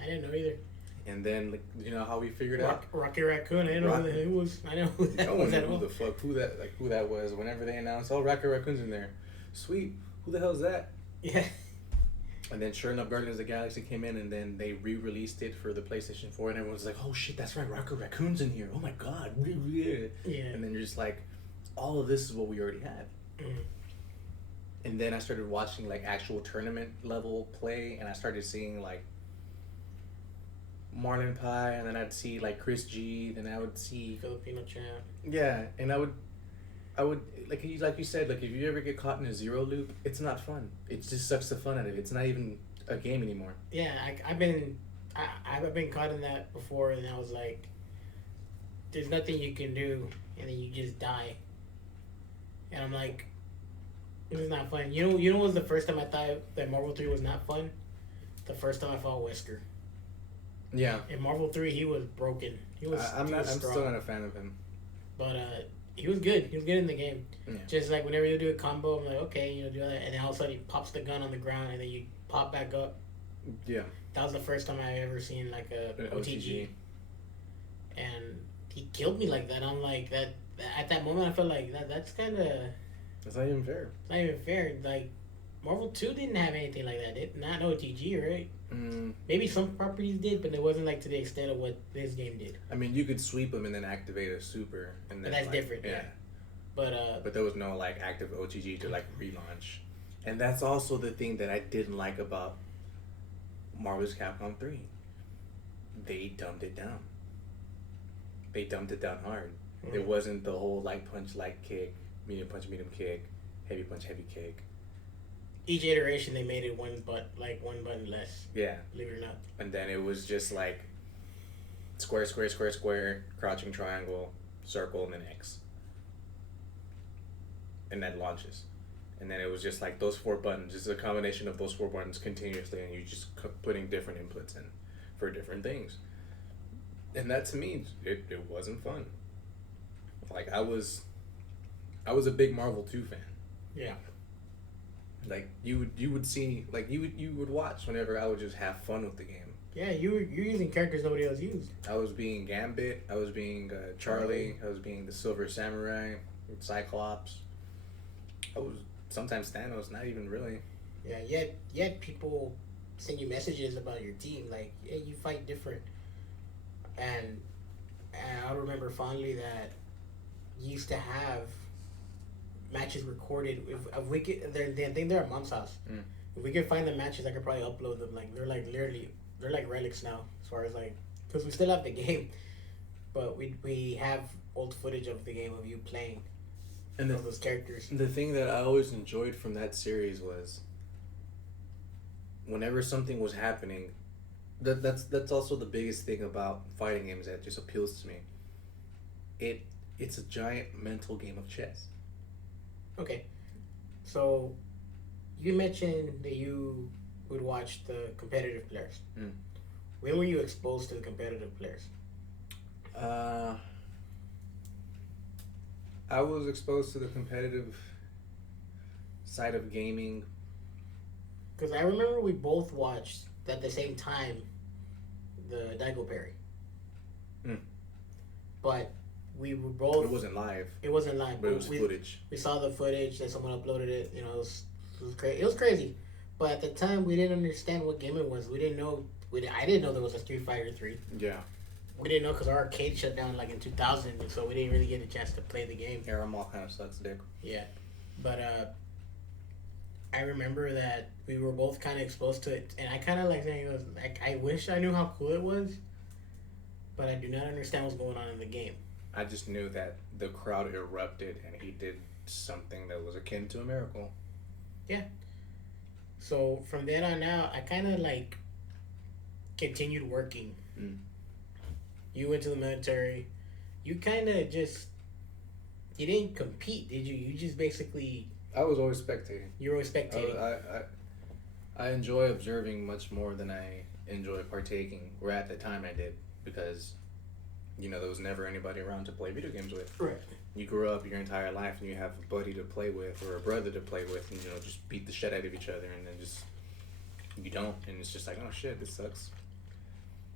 I didn't know either. And then you know how we figured out Rocky Raccoon. I didn't know who it was. I know who that no was one at knew all. who that was. Whenever they announced, oh, Rocky Raccoon's in there, sweet. Who the hell's that? Yeah. And then sure enough, Guardians of the Galaxy came in, and then they re-released it for the PlayStation 4, and everyone was like, oh shit, that's right, Rocky Raccoon's in here. Oh my god. Yeah. And then you're just like, all of this is what we already had. Mm-hmm. And then I started watching actual tournament level play, and I started seeing Marlon Pie, and then I'd see Chris G, then I would see Filipino champ. yeah, and I would like you said, if you ever get caught in a zero loop, it's not fun. It just sucks the fun out of it. It's not even a game anymore. Yeah, I've been caught in that before, and I was like, there's nothing you can do, and then you just die. And I'm like, this is not fun. You know what was the first time I thought that Marvel 3 was not fun? The first time I fought Wesker. Yeah. In Marvel 3, he was broken. I'm still not a fan of him. But he was good. He was good in the game. Yeah. Just whenever you do a combo, I'm like, okay, do that, and then all of a sudden he pops the gun on the ground, and then you pop back up. Yeah. That was the first time I ever seen a An OTG. And he killed me like that. I'm like that. At that moment, I felt like that's kind of. It's not even fair. It's not even fair. Marvel 2 didn't have anything like that. Not OTG, right? Maybe some properties did, but it wasn't to the extent of what this game did. I mean, you could sweep them and then activate a super, and then But that's different. Yeah. But there was no active OTG to relaunch, and that's also the thing that I didn't like about Marvel's Capcom 3. They dumbed it down. They dumbed it down hard. Mm-hmm. It wasn't the whole light punch, light kick, medium punch, medium kick, heavy punch, heavy kick. Each iteration they made it one button less. Yeah. Believe it or not. And then it was just square, square, square, square, crouching triangle, circle, and then X. And that launches. And then it was just those 4 buttons. It's a combination of those 4 buttons continuously, and you just putting different inputs in for different things. And that to me, it wasn't fun. I was a big Marvel 2 fan. Yeah. You would see you would watch whenever I would just have fun with the game. Yeah, you're using characters nobody else used. I was being Gambit. I was being Charlie. I was being the Silver Samurai, Cyclops. I was sometimes Thanos. Not even really. Yeah, yet people send you messages about your team hey, you fight different. And I remember fondly that you used to have matches recorded. If we could, I think they're at Mom's house. If we could find the matches, I could probably upload them. They're literally, they're relics now, as far as because we still have the game, but we have old footage of the game of you playing and those characters. The thing that I always enjoyed from that series was whenever something was happening. That's also the biggest thing about fighting games that just appeals to me. It's a giant mental game of chess. Okay, so you mentioned that you would watch the competitive players. When were you exposed to the competitive players? I was exposed to the competitive side of gaming. Because I remember we both watched at the same time the Daigo Parry. But we were both. It wasn't live, It wasn't live, but it was we, footage. we saw the footage that someone uploaded it. You know, it was crazy. It was crazy, but at the time we didn't understand what game it was. We didn't know. I didn't know there was a Street Fighter 3. Yeah. We didn't know because our arcade shut down like in 2000, so we didn't really get a chance to play the game. Air Mall kind of sucks, dick. Yeah, but I remember that we were both kind of exposed to it, and I kind of like saying it was like I wish I knew how cool it was, but I do not understand what's going on in the game. I just knew that the crowd erupted and he did something that was akin to a miracle. So from then on out, I kind of like continued working. Mm. You went to the military. You kind of just you didn't compete, did you? You just basically I was always spectating. you were spectating. I enjoy observing much more than I enjoy partaking. Or at the time I did, because there was never anybody around to play video games with. Right. You grew up your entire life and you have a buddy to play with or a brother to play with, and just beat the shit out of each other, and then just you don't, and it's just like, oh shit, this sucks.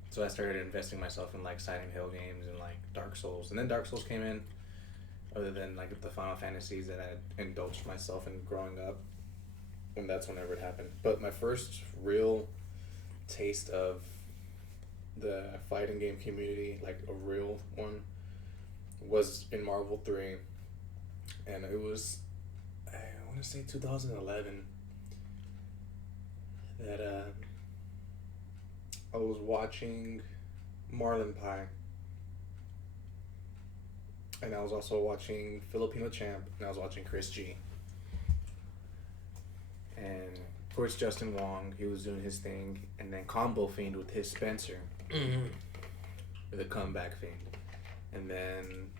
So I started investing myself in like Silent Hill games and like Dark Souls, and then Dark Souls came in. Other than like the Final Fantasies that I indulged myself in growing up, and that's whenever it happened. But my first real taste of the fighting game community, like a real one, was in Marvel 3, and it was, I want to say 2011, that I was watching Marlin Pie, and I was also watching Filipino Champ, and I was watching Chris G. And of course Justin Wong, he was doing his thing, and then Combo Fiend with his Spencer, the comeback Fiend, and then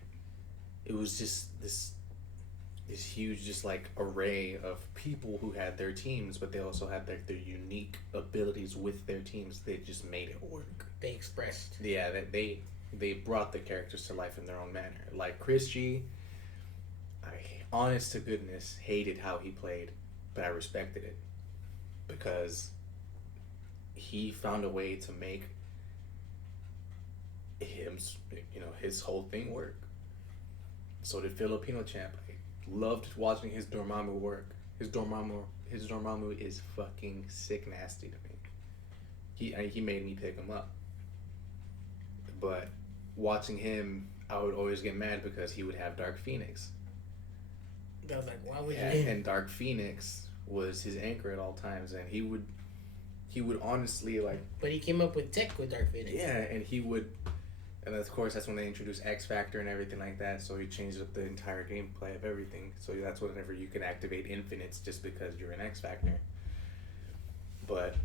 it was just this huge just like array of people who had their teams, but they also had their unique abilities with their teams. They just made it work. They expressed. Yeah, that they brought the characters to life in their own manner. Like Chris G, I honest to goodness hated how he played, but I respected it because he found a way to make his whole thing work. So did Filipino Champ. I loved watching his Dormammu work. His Dormammu is fucking sick nasty to me. He made me pick him up. But watching him, I would always get mad because he would have Dark Phoenix. I was like, why would you? And Dark Phoenix was his anchor at all times, and he would honestly like. But he came up with tech with Dark Phoenix. Yeah, and he would, and of course that's when they introduced X Factor and everything like that. So he changed up the entire gameplay of everything. So that's whenever you can activate infinites just because you're an X Factor. But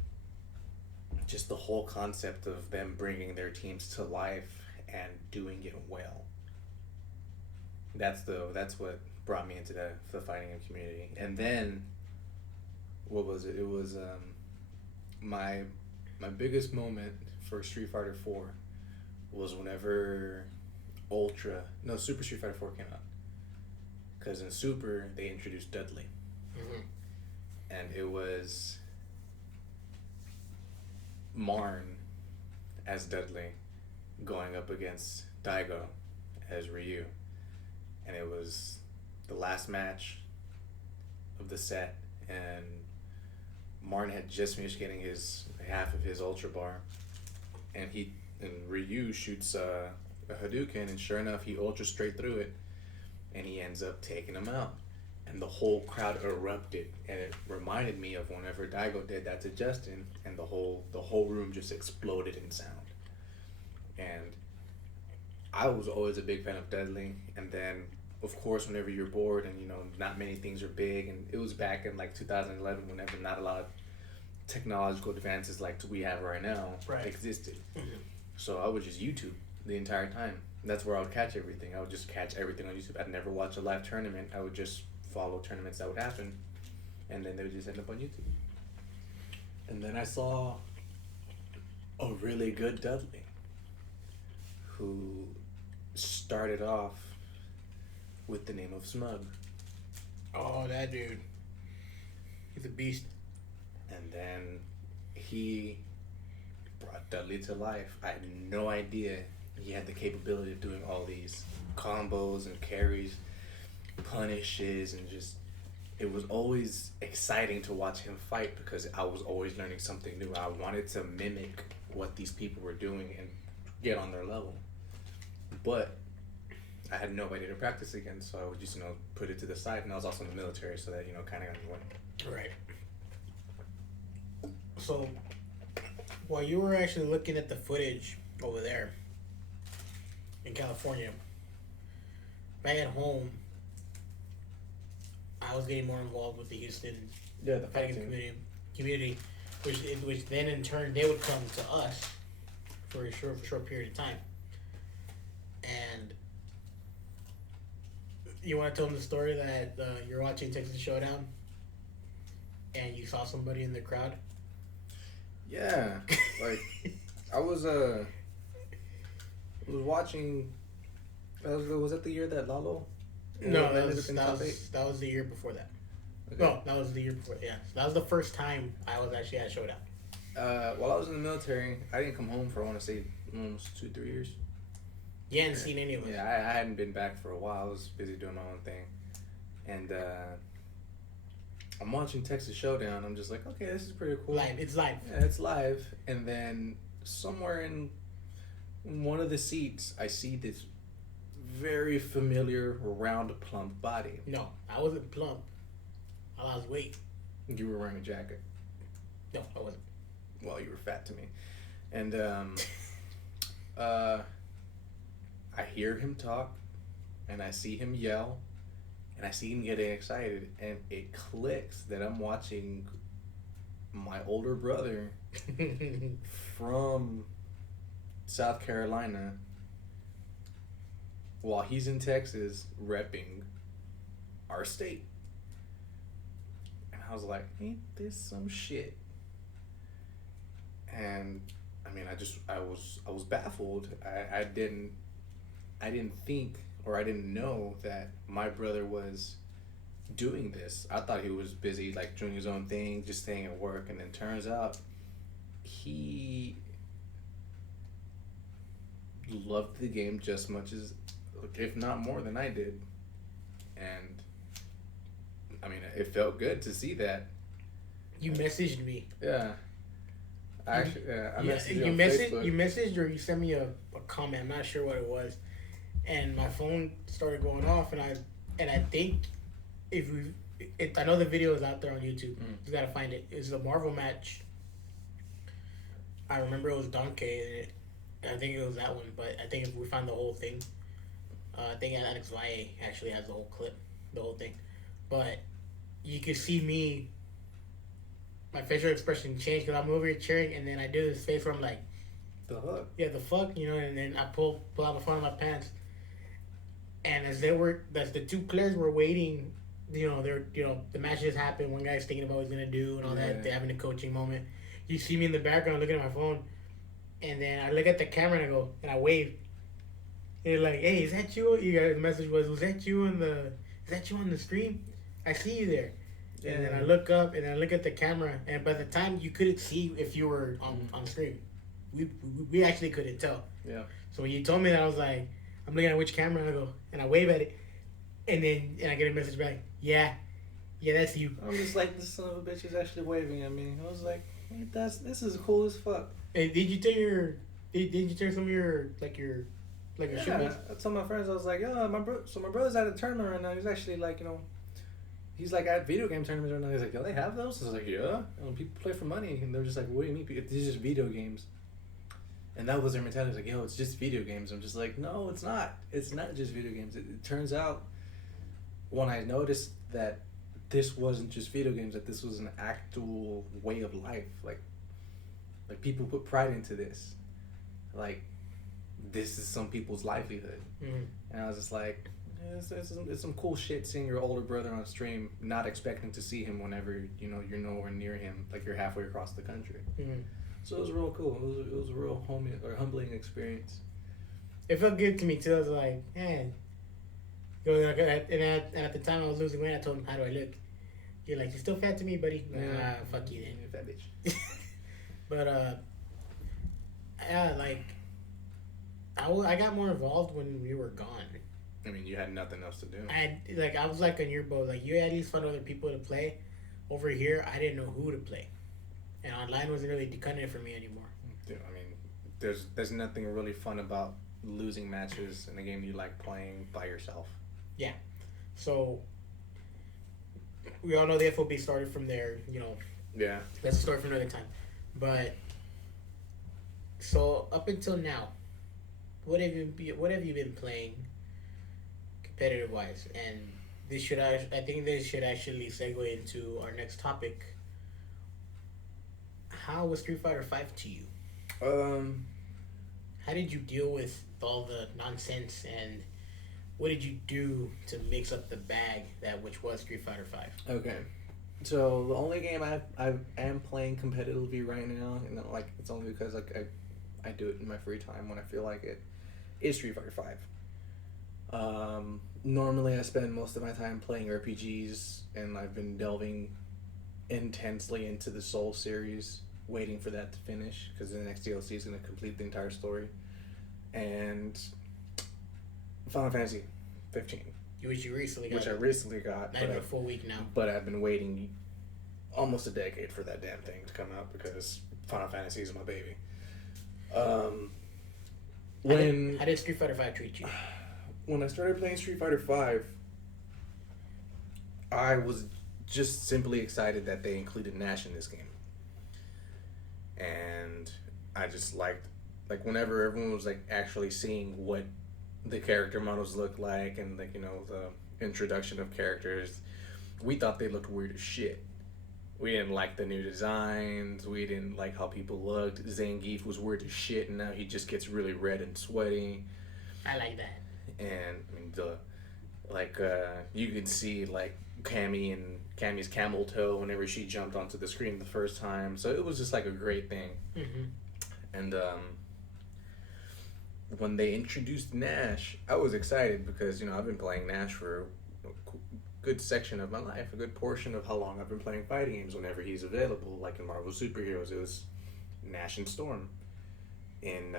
just the whole concept of them bringing their teams to life and doing it well. That's what brought me into the fighting game community. And then, what was it? It was my biggest moment for Street Fighter 4 was whenever Super Street Fighter 4 came out. Because in Super they introduced Dudley, and it was Marn as Dudley going up against Daigo as Ryu, and it was the last match of the set, and Marn had just finished getting his half of his Ultra Bar, and Ryu shoots a Hadouken, and sure enough he ultra straight through it, and he ends up taking him out. And the whole crowd erupted, and it reminded me of whenever Daigo did that to Justin, and the whole room just exploded in sound. And I was always a big fan of Dudley, and then of course whenever you're bored and not many things are big, and it was back in like 2011 whenever not a lot of technological advances like we have right now existed. So I would just YouTube the entire time. That's where I would catch everything. I would just catch everything on YouTube. I'd never watch a live tournament. I would just follow tournaments that would happen, and then they would just end up on YouTube. And then I saw a really good Dudley who started off with the name of Smug. Oh, that dude. He's a beast. And then he brought Dudley to life. I had no idea He had the capability of doing all these combos and carries, punishes, and just it was always exciting to watch him fight because I was always learning something new. I wanted to mimic what these people were doing and get on their level. But I had nobody to practice against, so I would just, put it to the side. And I was also in the military, so that, kind of got me Right. So, while you were actually looking at the footage over there in California, back at home, I was getting more involved with the Houston Yeah, the fighting community, which then in turn they would come to us for a short period of time. And you want to tell them the story that you're watching Texas Showdown and you saw somebody in the crowd? Yeah, like I was watching. Was that the year that Lalo? No, ended that up was, in that, top was, eight? that was the year before that. Okay. No, that was the year before. Yeah, that was the first time I was actually at Showdown. While I was in the military, I didn't come home for I want to say almost 2-3 years. You hadn't seen any of us. Yeah, I hadn't been back for a while. I was busy doing my own thing, and I'm watching Texas Showdown. I'm just like, okay, this is pretty cool. Live. It's live. Yeah, it's live. And then somewhere in one of the seats, I see this very familiar round, plump body. No, I wasn't plump. I lost weight. You were wearing a jacket. No, I wasn't. Well, you were fat to me. And I hear him talk, and I see him yell, and I see him getting excited, and it clicks that I'm watching my older brother from South Carolina while he's in Texas repping our state. And I was like, ain't this some shit? And I mean, I was baffled. I didn't think, or I didn't know that my brother was doing this. I thought he was busy, like, doing his own thing, just staying at work, and then turns out he loved the game just much as, if not more than I did. And I mean, it felt good to see that. You messaged me. Yeah. I messaged you on messaged, Facebook. you messaged or you sent me a comment. I'm not sure what it was, and my phone started going off, and I think I know the video is out there on YouTube. You gotta find it. It's a Marvel match. I remember it was Donkey. I think it was that one, but I think if we find the whole thing, I think Alex Valle actually has the whole clip, the whole thing. But you could see me, my facial expression changed because I'm over here cheering, and then I do this face where I'm like, The fuck? yeah, the fuck, and then I pull out my phone in my pants, and as the two players were waiting, the match just happened. One guy's thinking about what he's gonna do and all that. They're having a coaching moment. You see me in the background looking at my phone, and then I look at the camera and I wave. And they're like, "Hey, is that you?" The message was that you on the stream? I see you there." Yeah. And then I look up and I look at the camera, and by the time you couldn't see if you were on screen, we actually couldn't tell. Yeah. So when you told me that, I was like, I'm looking at which camera, and I go and I wave at it, and I get a message back, yeah, that's you. I'm just like, this son of a bitch is actually waving at me. I was like, this is cool as fuck. Hey, did you tell some of your Yeah, shipmates? I told my friends, I was like, my brother's at a tournament right now. He's actually like, he's like at video game tournaments right now. He's like, they have those? I was like, yeah. And people play for money, and they're just like, what do you mean? These are just video games. And that was their mentality. Like, it's just video games. I'm just like, no, it's not. It's not just video games. It turns out, when I noticed that this wasn't just video games, that this was an actual way of life. Like people put pride into this. Like, this is some people's livelihood. Mm-hmm. And I was just like, it's some cool shit seeing your older brother on stream, not expecting to see him whenever you're nowhere near him, like you're halfway across the country. Mm-hmm. So it was real cool. It was a real humbling experience. It felt good to me too. I was like, man. And at the time I was losing weight, I told him, how do I look? You're like, you're still fat to me, buddy. Nah, fuck you then. You're a fat bitch. But yeah, like I got more involved when we were gone. I mean, you had nothing else to do. I was like on your boat. Like you at least found other people to play. Over here, I didn't know who to play, and online wasn't really cutting it for me anymore. Dude, I mean, there's nothing really fun about losing matches in a game you like playing by yourself. So we all know the FOB started from there. You know, Yeah. that's a story for another time. But so up until now, what have you been playing competitive wise? And I think this should actually segue into our next topic. How was Street Fighter Five to you? Um. How did you deal with all the nonsense, and what did you do to mix up the bag which was Street Fighter Five? Okay. So the only game I am playing competitively right now, and like it's only because like I do it in my free time when I feel like it, is Street Fighter Five. Normally I spend most of my time playing RPGs, and I've been delving intensely into the Soul series, waiting for that to finish because the next DLC is going to complete the entire story, and Final Fantasy 15, Which you recently got. which I recently got, Not even a full week now. but I've been waiting almost a decade for that damn thing to come out because Final Fantasy is my baby. How did Street Fighter Five treat you? When I started playing Street Fighter V, I was just simply excited that they included Nash in this game. And I just liked, like, whenever everyone was, like, actually seeing what the character models look like and, like, you know, the introduction of characters, we thought they looked weird as shit. We didn't like the new designs. We didn't like how people looked. Zangief was weird as shit, and now he just gets really red and sweaty. I like that. And I mean, you could see like Cammy's camel toe whenever she jumped onto the screen the first time. So it was just like a great thing. Mm-hmm. And when they introduced Nash, I was excited because you know I've been playing Nash for a good section of my life, a good portion of how long I've been playing fighting games. Whenever he's available, like in Marvel Superheroes, it was Nash and Storm. In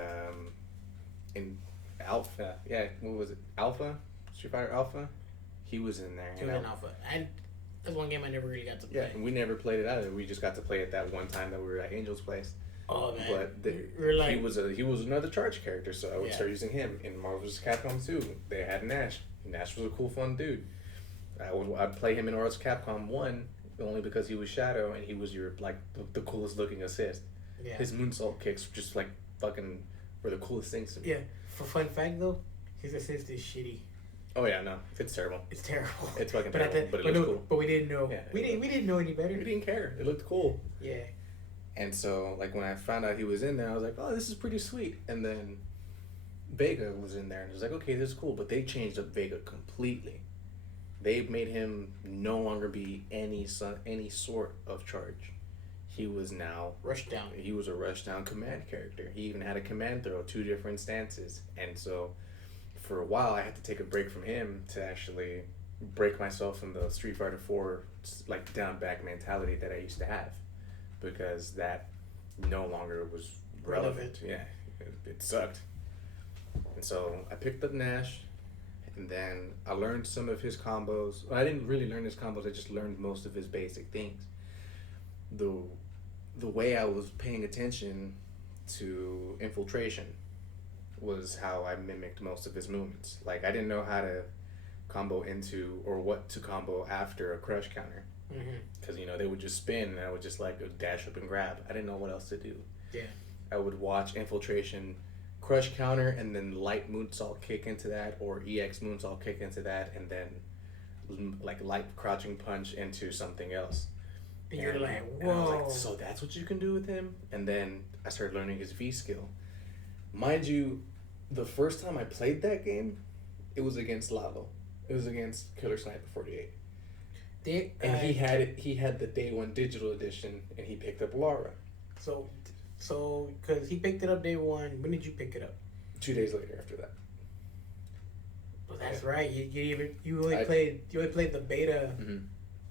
Alpha, yeah, what was it? Alpha? Street Fighter Alpha? He was in there. He was in Alpha. That's one game I never really got to play. Yeah, and we never played it either. We just got to play it that one time that we were at Angel's place. Oh man! But We're like, he was another charge character, so I would Yeah. start using him. In Marvel vs. Capcom 2, they had Nash. Nash was a cool, fun dude. I'd play him in Marvel vs. Capcom 1 only because he was Shadow and he was the coolest looking assist. yeah. His moonsault kicks just like fucking were the coolest things to me. Yeah. For fun fact though, his assist is shitty. Oh yeah, no, it's terrible. It's terrible. It's fucking But terrible, but it looks cool. But we didn't know. Yeah, we didn't know any better. We didn't care. It looked cool. Yeah. And so, like, when I found out he was in there, I was like, oh, this is pretty sweet. And then Vega was in there, and it was like, okay, this is cool. But they changed up Vega completely. They made him no longer be any sort of charge. He was now... Rushdown. He was a rushdown command character. He even had a command throw, 2 different stances. And so, for a while, I had to take a break from him to actually break myself from the Street Fighter 4, like, down-back mentality that I used to have. Because that no longer was relevant. Yeah, it sucked. And so I picked up Nash, and then I learned some of his combos. Well, I didn't really learn his combos, I just learned most of his basic things. The way I was paying attention to infiltration was how I mimicked most of his movements. Like, I didn't know how to combo into or what to combo after a crush counter. Because, you know, they would just spin and I would just like dash up and grab. I didn't know what else to do. Yeah. I would watch infiltration, crush counter, and then light moonsault kick into that, or EX moonsault kick into that, and then like light crouching punch into something else. And you're like, and I was whoa. like, so that's what you can do with him? And then I started learning his V skill. Mind you, the first time I played that game, it was against Lalo. It was against Killer Sniper 48. And he had the day 1 digital edition, and he picked up Lara. So, because he picked it up day 1, when did you pick it up? 2 days later after that. Well, that's right. You only played the beta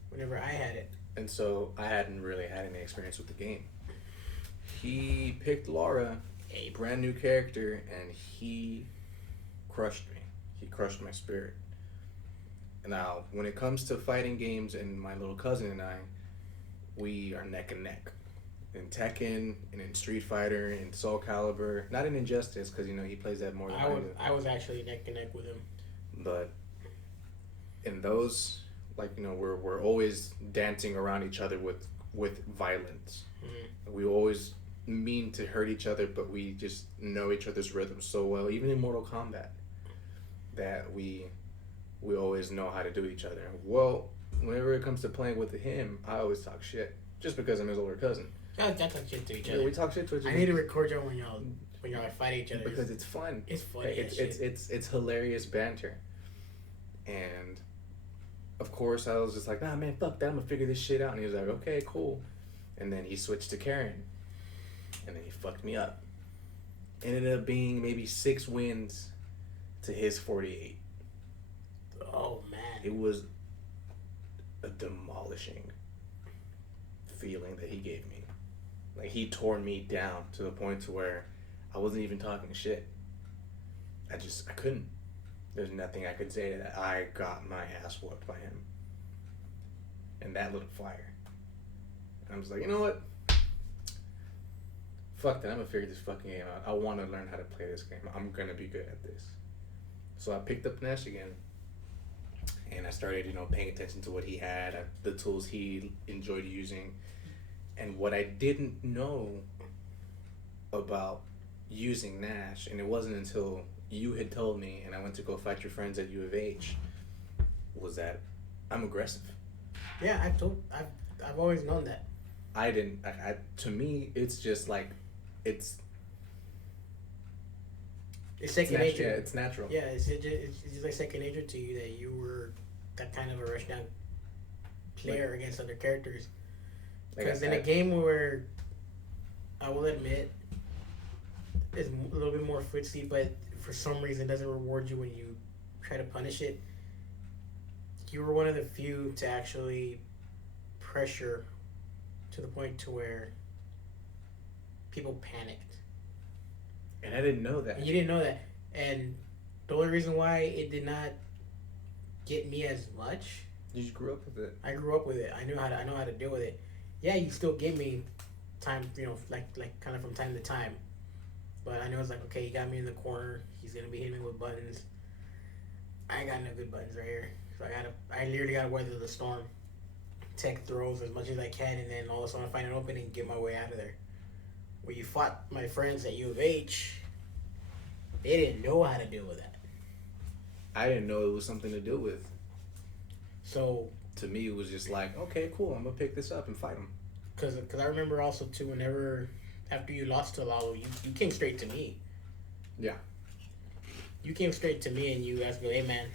whenever I had it. And so I hadn't really had any experience with the game. He picked Lara, a brand new character, and he crushed me. He crushed my spirit. Now, when it comes to fighting games, and my little cousin and I, we are neck and neck. In Tekken, and in Street Fighter, in Soul Calibur, not in Injustice, because he plays that more than I do. I was actually neck and neck with him. But in those, we're always dancing around each other with violence. Mm-hmm. We always mean to hurt each other, but we just know each other's rhythm so well. Even in Mortal Kombat, that we always know how to do each other. Well, whenever it comes to playing with him, I always talk shit just because I'm his older cousin. Y'all talk shit to each Yeah, other. we talk shit to each other. I need to record y'all when y'all fight each other. Because it's fun. It's funny. It's hilarious banter. And of course I was just like, nah man, fuck that, I'm gonna figure this shit out. And he was like, okay, cool. And then he switched to Karen. And then he fucked me up. Ended up being maybe 6 wins to his 48. Oh man. It was a demolishing feeling that he gave me. Like, he tore me down to the point to where I wasn't even talking shit. I couldn't. There's nothing I could say that I got my ass whooped by him. And that lit a fire. And I was like, you know what? Fuck that, I'm gonna figure this fucking game out. I wanna learn how to play this game. I'm gonna be good at this. So I picked up Nash again. And I started, paying attention to what he had, the tools he enjoyed using. And what I didn't know about using Nash, and it wasn't until you had told me and I went to go fight your friends at U of H, was that I'm aggressive. Yeah, I've always known that. To me, it's just like, it's second nature. Yeah, it's natural. Yeah, it's just like second nature to you that you were that kind of a rushdown player against other characters. Because in a game where, I will admit, it's a little bit more footsie, but for some reason doesn't reward you when you try to punish it, you were one of the few to actually pressure to the point to where people panicked. And I didn't know that. And you didn't know that. And the only reason why it did not get me as much. You just grew up with it. I grew up with it. I know how to deal with it. Yeah, you still give me time, like kind of from time to time. But I know it's like, okay, he got me in the corner. He's gonna be hitting me with buttons. I ain't got no good buttons right here. So I literally gotta weather the storm. Tech throws as much as I can, and then all of a sudden I find an opening and get my way out of there. Where you fought my friends at U of H, they didn't know how to deal with that. I didn't know it was something to do with. So to me, it was just like, okay, cool, I'm gonna pick this up and fight him. Cause I remember also too, whenever after you lost to Lalo, you came straight to me. Yeah. You came straight to me and you asked me, hey man,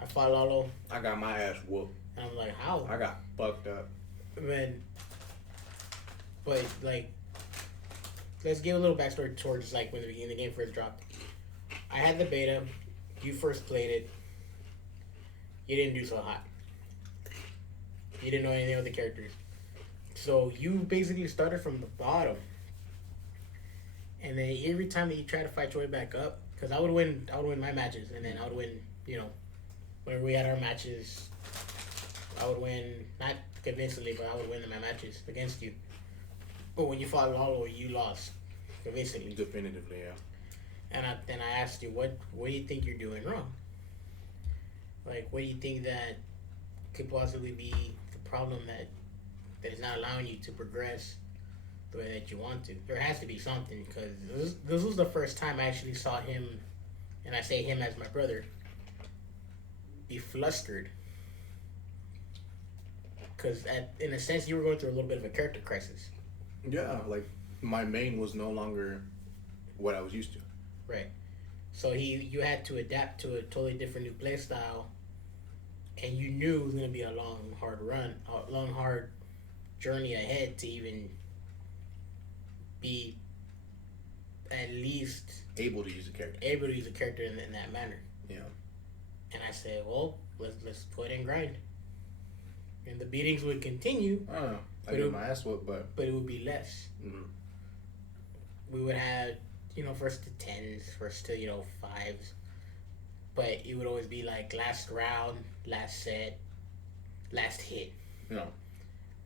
I fought Lalo. I got my ass whooped. And I'm like, how? I got fucked up. Man, but like, let's give a little backstory towards like when the game first dropped. I had the beta. You first played it. You didn't do so hot. You didn't know anything of the characters. So you basically started from the bottom. And then every time that you try to fight your way back up, because I would win my matches, and then I would win, whenever we had our matches, I would win, not convincingly, but I would win my matches against you. But when you fought Lalo, you lost convincingly. Definitively, yeah. And then I asked you, what do you think you're doing wrong? Like, what do you think that could possibly be the problem that is not allowing you to progress the way that you want to? There has to be something, because this was the first time I actually saw him, and I say him as my brother, be flustered. Because in a sense, you were going through a little bit of a character crisis. Yeah, like my main was no longer what I was used to. Right. So you had to adapt to a totally different new play style, and you knew it was going to be a long, hard journey ahead to even be at least able to use a character. In that manner. Yeah. And I said, well, let's put in grind. And the beatings would continue. I don't know. I got my ass whooped, but it would be less. Mm-hmm. we would have, first to tens, first to, fives. But it would always be like last round, last set, last hit. No.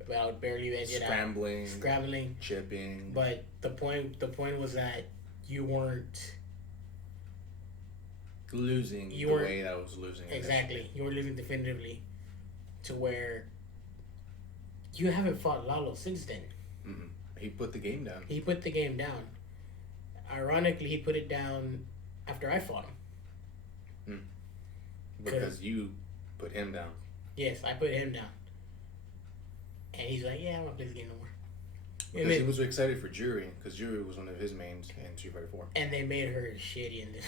But I would barely edge it out. Scrambling. Chipping. But the point was that you weren't losing you the weren't, way that I was losing. Exactly. You were losing definitively to where you haven't fought Lalo since then. Mm-mm. He put the game down. He put the game down. Ironically, he put it down after I fought him. Because you put him down. Yes, I put him down. And he's like, yeah, I don't want to play this game no more. Because he was excited for Jury, because Jury was one of his mains in Street Fighter 4. And they made her shitty in this.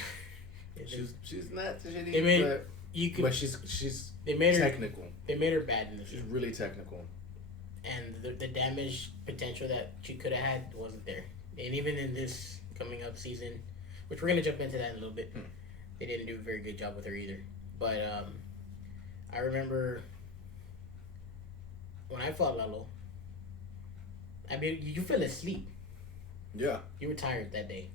She's not shitty, but she's they made technical. They made her bad in this. She's really technical. And the damage potential that she could have had wasn't there. And even in this coming up season, which we're going to jump into that in a little bit, they didn't do a very good job with her either. But I remember when I fought Lalo, I mean, you fell asleep. Yeah. You were tired that day.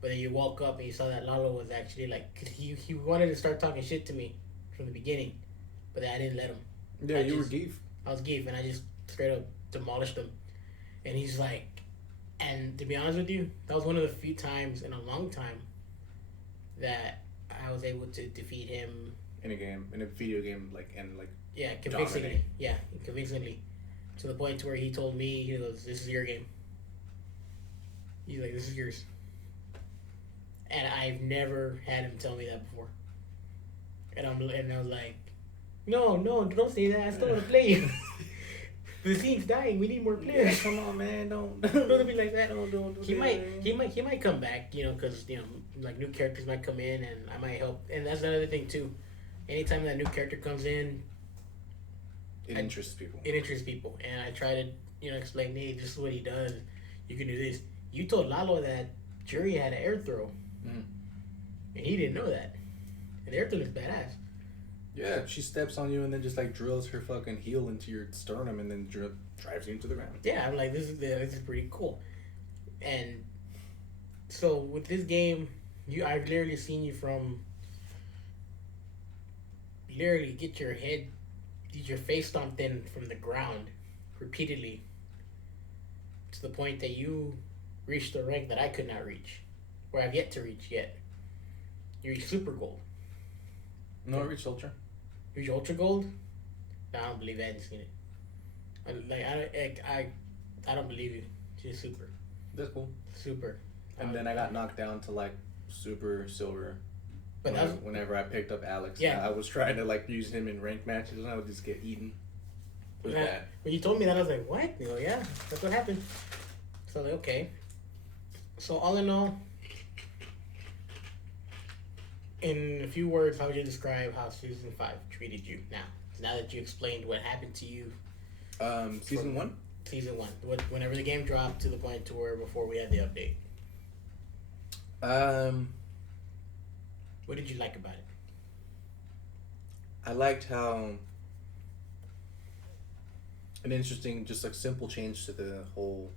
But then you woke up and you saw that Lalo was actually like, cause he wanted to start talking shit to me from the beginning, but then I didn't let him. Yeah, you were Geef. I was Geef, and I just straight up demolished him. And he's like, and to be honest with you, that was one of the few times in a long time that I was able to defeat him in a video game, yeah, convincingly. Yeah, convincingly. To the point where he told me, he goes, "This is your game." He's like, "This is yours." And I've never had him tell me that before. And I was like, no, don't say that. I still want to play. The team's dying. We need more players. Yeah, come on, man. Don't be like that. He might come back, because like new characters might come in, and I might help. And that's another thing too. Anytime that new character comes in, it interests people. And I try to explain, hey, this is what he does. You can do this. You told Lalo that Jury had an air throw. Mm. And he didn't know that. And air throw is badass. Yeah, she steps on you and then just drills her fucking heel into your sternum and then drives you into the ground. Yeah, I'm like, this is pretty cool. And so with this game, I've literally seen you from literally get your face stomped in from the ground repeatedly to the point that you reached the rank that I could not reach. Or I've yet to reach yet. You reach Super Gold. No, I reached Ultra. You reach Ultra Gold? No, I don't believe I hadn't seen it. I don't believe you. She's Super. That's cool. Super. And then I got knocked down to Super Silver. But whenever I picked up Alex, yeah. I was trying to use him in ranked matches and I would just get eaten. With that. When you told me that, I was like, what? You go, yeah, that's what happened. So like, okay. So all in all, in a few words, how would you describe how Season 5 treated you now that you explained what happened to you? Season 1? Season 1. Whenever the game dropped to the point to where before we had the update. What did you like about it? I liked how an interesting, just simple change to the whole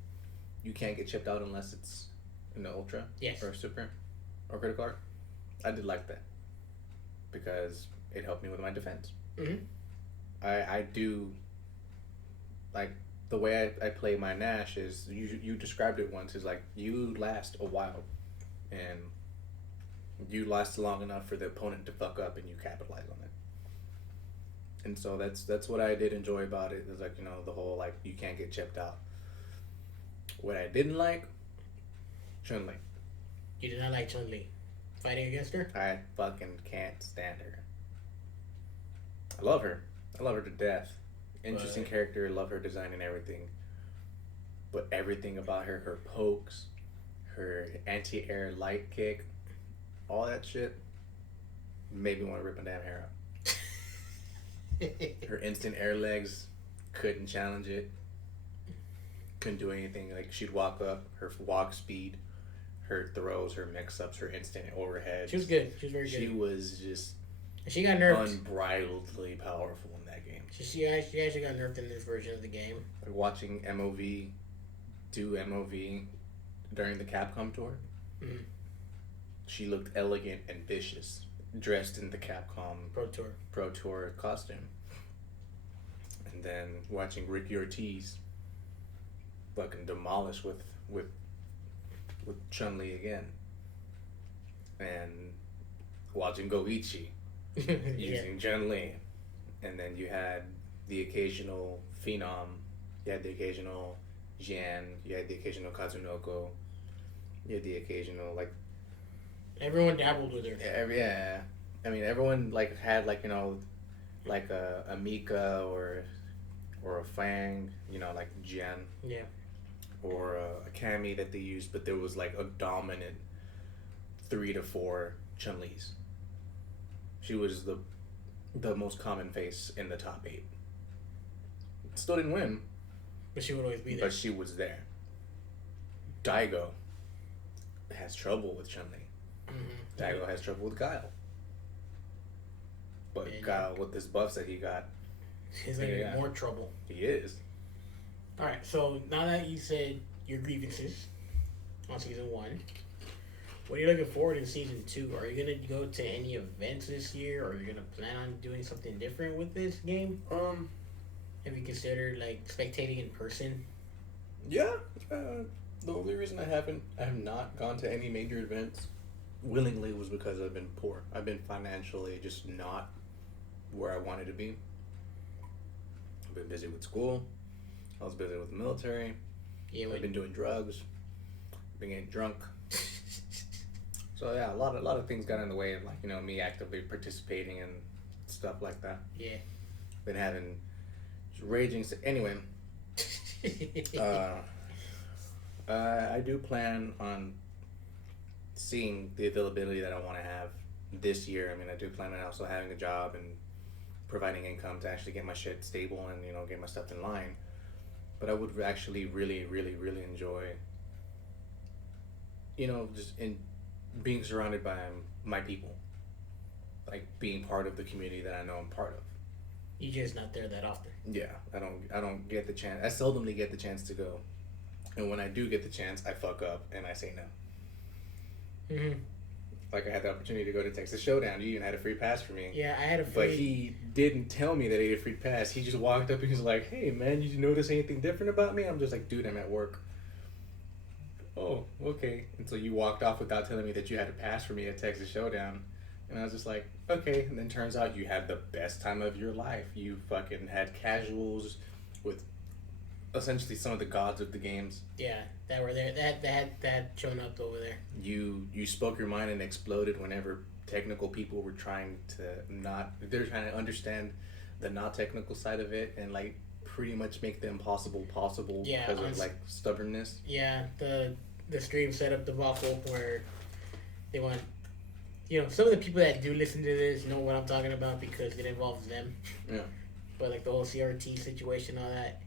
you can't get chipped out unless it's in the Ultra or Super or Critical Art. I did like that because it helped me with my defense. Mm-hmm. I do like the way I play my Nash is you described it once is you last a while and you last long enough for the opponent to fuck up and you capitalize on it. And so that's what I did enjoy about it is the whole you can't get chipped out. What I didn't like, Chun-Li. You did not like Chun-Li. Fighting against her? I fucking can't stand her. I love her. I love her to death. Interesting character. Love her design and everything. But everything about her pokes, her anti-air light kick, all that shit, made me want to rip my damn hair out. Her instant air legs, couldn't challenge it. Couldn't do anything. She'd walk up, her walk speed, her throws, her mix-ups, her instant overheads. She was good. She was very good. She was just she got nerfed. Unbridledly powerful in that game. She actually got nerfed in this version of the game. Watching MOV do MOV during the Capcom tour. Mhm. She looked elegant and vicious, dressed in the Capcom Pro Tour. costume. And then watching Ricky Ortiz fucking demolish with Chun-Li again. And watching Goichi Yeah. using Chun-Li. And then you had the occasional Phenom, you had the occasional Jian, you had the occasional Kazunoko, you had the occasional, like, Everyone dabbled with her. yeah. I mean, everyone, like, had, like, you know, like a Mika or a Fang, you know, like Jian. Yeah. Or a Cammy that they used, but there was, like, a dominant 3 to 4 Chun-Li's. She was the most common face in the top 8. Still didn't win, But she would always be there. but she was there. Daigo has trouble with Chun-Li. Mm-hmm. Daigo has trouble with Guile. But Yeah. Guile, with this buffs that he got, He's like Yeah. in more trouble. he is. Alright, so now that you said your grievances on season 1, what are you looking forward in season 2? Are you gonna go to any events this year, or are you gonna plan on doing something different with this game? Have you considered like spectating in person? Yeah. The only reason I have not gone to any major events willingly was because I've been poor. I've been financially just not where I wanted to be. I've been busy with school. I was busy with the military. Yeah, I've been doing drugs. Been getting drunk. So yeah, a lot of things got in the way of, like, you know, me actively participating in stuff like that. Yeah. Been having raging. Anyway, I do plan on seeing the availability that I want to have this year. I mean, I do plan on also having a job and providing income to actually get my shit stable and, you know, get my stuff in line. But I would actually really, really, really enjoy, you know, just in being surrounded by my people, like being part of the community that I know I'm part of. You're just not there that often. Yeah, I don't get the chance. I seldomly get the chance to go, and when I do get the chance, I fuck up and I say no. Mm-hmm. Like, I had the opportunity to go to Texas Showdown. You even had a free pass for me. Yeah, I had a But he didn't tell me that he had a free pass. He just walked up and he's like, "Hey man, did you notice anything different about me?" I'm just like, "Dude, I'm at work." Oh, okay. And so you walked off without telling me that you had a pass for me at Texas Showdown. And I was just like, okay. And then turns out you had the best time of your life. You fucking had casuals with essentially some of the gods of the games. Yeah, that were there. That had shown up over there. You spoke your mind and exploded whenever technical people were trying to they're trying to understand the not technical side of it and, like, pretty much make the impossible possible Yeah, because of, like, stubbornness. Yeah, the stream set up the debacle where they want, you know, some of the people that do listen to this know what I'm talking about because it involves them. Yeah. But like the whole CRT situation, all that.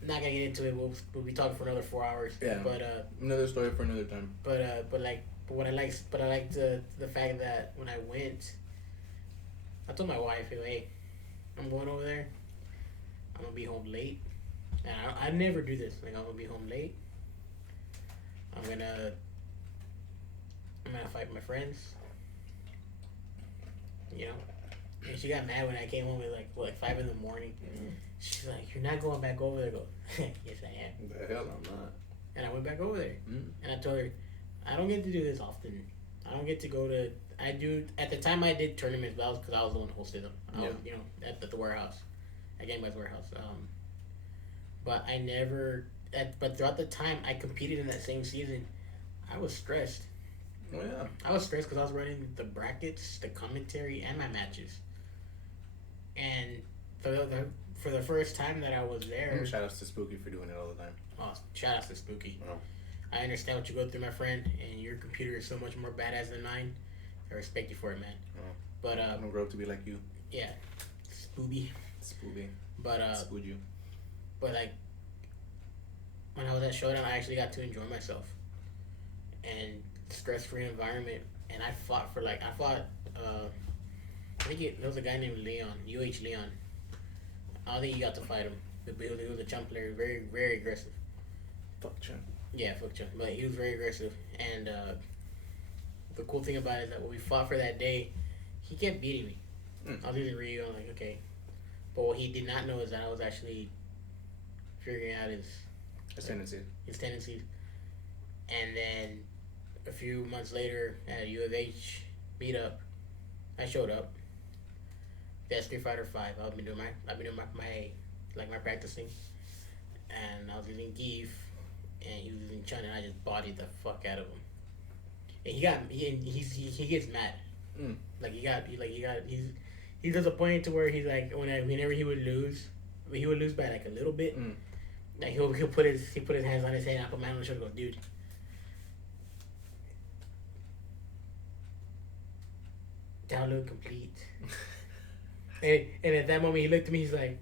I'm not gonna get into it. We'll be talking for another 4 hours. Yeah. But Another story for another time. but I like the fact that when I went, I told my wife, hey, I'm going over there. I'm gonna be home late. And I never do this. Like, I'm gonna be home late. I'm gonna fight my friends. You know? And she got mad when I came home at like 5 in the morning. She's like, "You're not going back over there." I go, "Yes, I am." The hell I'm not. And I went back over there. Mm. And I told her, I don't get to do this often. I don't get to go to. I do at the time I did tournaments, but that was because I was the one who hosted them. I was, you know, at the warehouse, at Game Boy's warehouse. But I never. But throughout the time I competed in that same season, I was stressed. Oh yeah. I was stressed because I was running the brackets, the commentary, and my matches. And for the first time that I was there, Shout outs to Spooky for doing it all the time. oh, shout out to Spooky. Oh. I understand what you go through, my friend, and your computer is so much more badass than mine. I respect you for it, man. Oh. But I'm gonna grow up to be like you. yeah, Spooby. Spooky. But Spooju. but like when I was at Showdown, I actually got to enjoy myself and stress-free environment. And I fought. I think there was a guy named Leon, Leon. I don't think you got to fight him. He was a chump player, very, very aggressive. Fuck Chun. Yeah, fuck Chun. But he was very aggressive, and the cool thing about it is that when we fought for that day, he kept beating me. I was using Ryu. I'm like, okay, but what he did not know is that I was actually figuring out his tendencies, and then a few months later at a U of H meetup, I showed up. That's Street Fighter Five. I've been doing my practicing, and I was using Geef, and he was using Chun, and I just bodied the fuck out of him. And he gets mad. Like he does a point to where he's like whenever he would lose by like a little bit. Like he'll put his hands on his head and I put my hand on his shoulder and go, dude. Download complete. and at that moment he looked at me, he's like,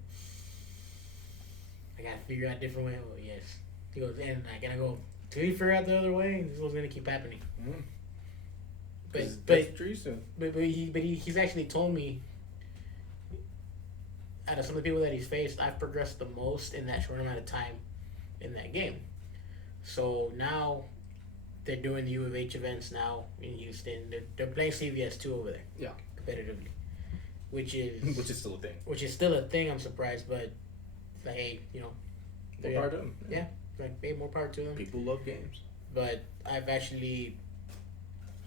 I gotta figure out a different way. Oh yes. He goes, and I gotta go, till you figure out the other way, this was gonna keep happening. But he's actually told me, out of some of the people that he's faced, I've progressed the most in that short amount of time in that game. So now they're doing the U of H events now in Houston. They're playing CVS2 over there. Yeah. Competitively. Which is still a thing. Which is still a thing, I'm surprised, but like, hey, More power to them. Yeah. Like, hey, more power to them. People love games. But I've actually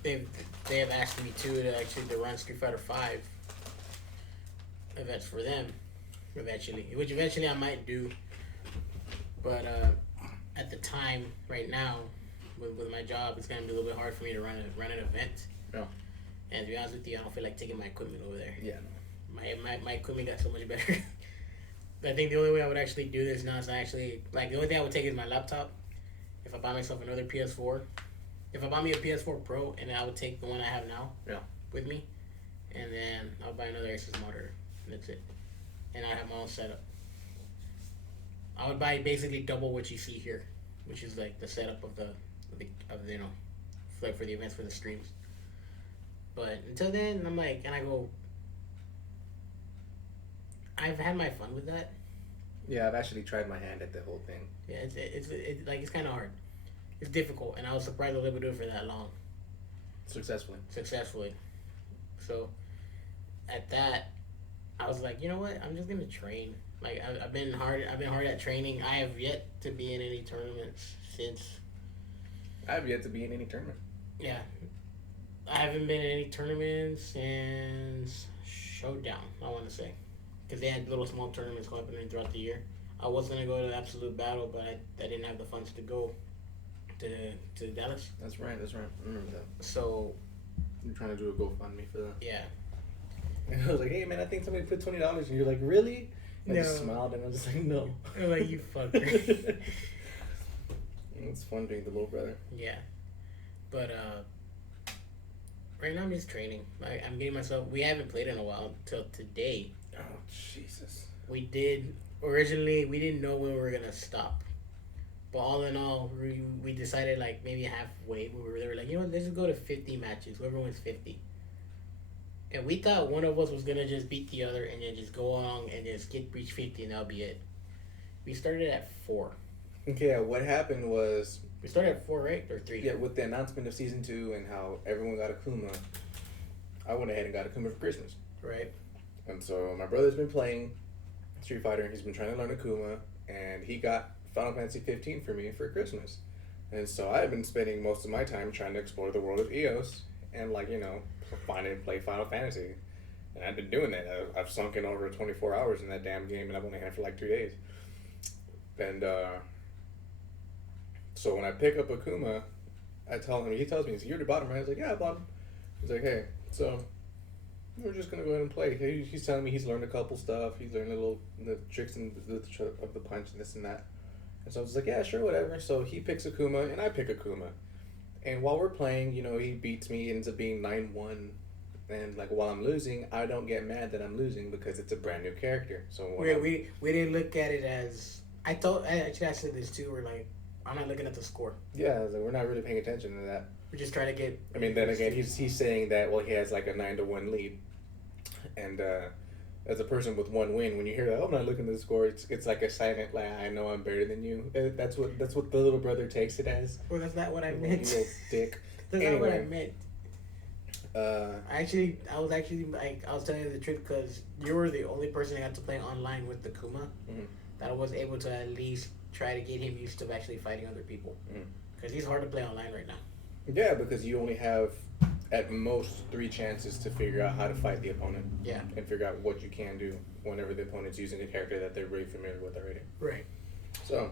they have asked me to run Street Fighter 5 events for them which eventually I might do, but at the time right now with my job it's gonna be a little bit hard for me to run an event. Yeah. And to be honest with you, I don't feel like taking my equipment over there. Yeah. My equipment got so much better. I think the only way I would actually do this now is the only thing I would take is my laptop. If I buy myself another PS4, if I buy me a PS4 Pro, and then I would take the one I have now with me, and then I'll buy another Asus monitor, and that's it. And I have my own setup. I would buy basically double what you see here, which is like the setup of the like for the events for the streams. But until then, I'm like, and I go, I've had my fun with that. Yeah, I've actually tried my hand at the whole thing. Yeah, it's kind of hard. It's difficult, and I was surprised I was able to do it for that long. Successfully. So, at that, I was like, you know what? I'm just gonna train. Like I've been hard at training. I have yet to be in any tournaments since. I have yet to be in any tournament. Yeah, I haven't been in any tournaments since Showdown. I want to say, because they had little small tournaments happening throughout the year. I was gonna go to the Absolute Battle, but I didn't have the funds to go to Dallas. That's right. I remember that. So. You're trying to do a GoFundMe for that. Yeah. And I was like, hey man, I think somebody put $20, and you're like, really? And I No. just smiled, and I was just like, no. I'm like, you fucker. It's fun being the little brother. Yeah, but right now I'm just training. I'm getting myself. We haven't played in a while till today. Oh Jesus. We did originally. We didn't know when we were gonna stop, but all in all, we decided like maybe halfway. They were like, you know what? Let's just go to 50 matches. Whoever wins 50. And we thought one of us was gonna just beat the other and then just go along and just reach 50 and that'll be it. We started at 4. Okay, what happened was... We started at 4, right? Or 3? Yeah, with the announcement of Season 2 and how everyone got Akuma, I went ahead and got Akuma for Christmas. Right. And so my brother's been playing Street Fighter, he's been trying to learn Akuma, and he got Final Fantasy 15 for me for Christmas. And so I've been spending most of my time trying to explore the world of EOS and, like, you know, find and play Final Fantasy. And I've been doing that. I've sunk in over 24 hours in that damn game, and I've only had it for like 2 days. And so when I pick up Akuma, I tell him, he tells me, you already bought him, right? I was like, yeah, I bought him. He's like, hey, so we're just going to go ahead and play. He's telling me he's learned a couple stuff. He's learned the tricks and of the punch and this and that. And so I was like, yeah, sure, whatever. So he picks Akuma, and I pick Akuma. And while we're playing, you know, he beats me, ends up being 9-1. And, like, while I'm losing, I don't get mad that I'm losing because it's a brand new character. So we didn't look at it as... I said this too, we're like, I'm not looking at the score. Yeah, I was like, we're not really paying attention to that. We're just trying to get... I mean, then again, he's saying that, well, he has, like, a 9-1 lead. And as a person with one win, when you hear that, oh, I'm not looking at the score, it's like a silent, like, I know I'm better than you. That's what the little brother takes it as. Well, that's not what I You meant. little dick. That's not what I Anyway. meant. Uh, I was actually like, I was telling you the truth because you were the only person that got to play online with the Kuma Mhm. that was able to at least try to get him used to actually fighting other people. Mhm. Because he's hard to play online right now. yeah, because you only have at most 3 chances to figure out how to fight the opponent. Yeah. And figure out what you can do whenever the opponent's using a character that they're really familiar with already. Right. So,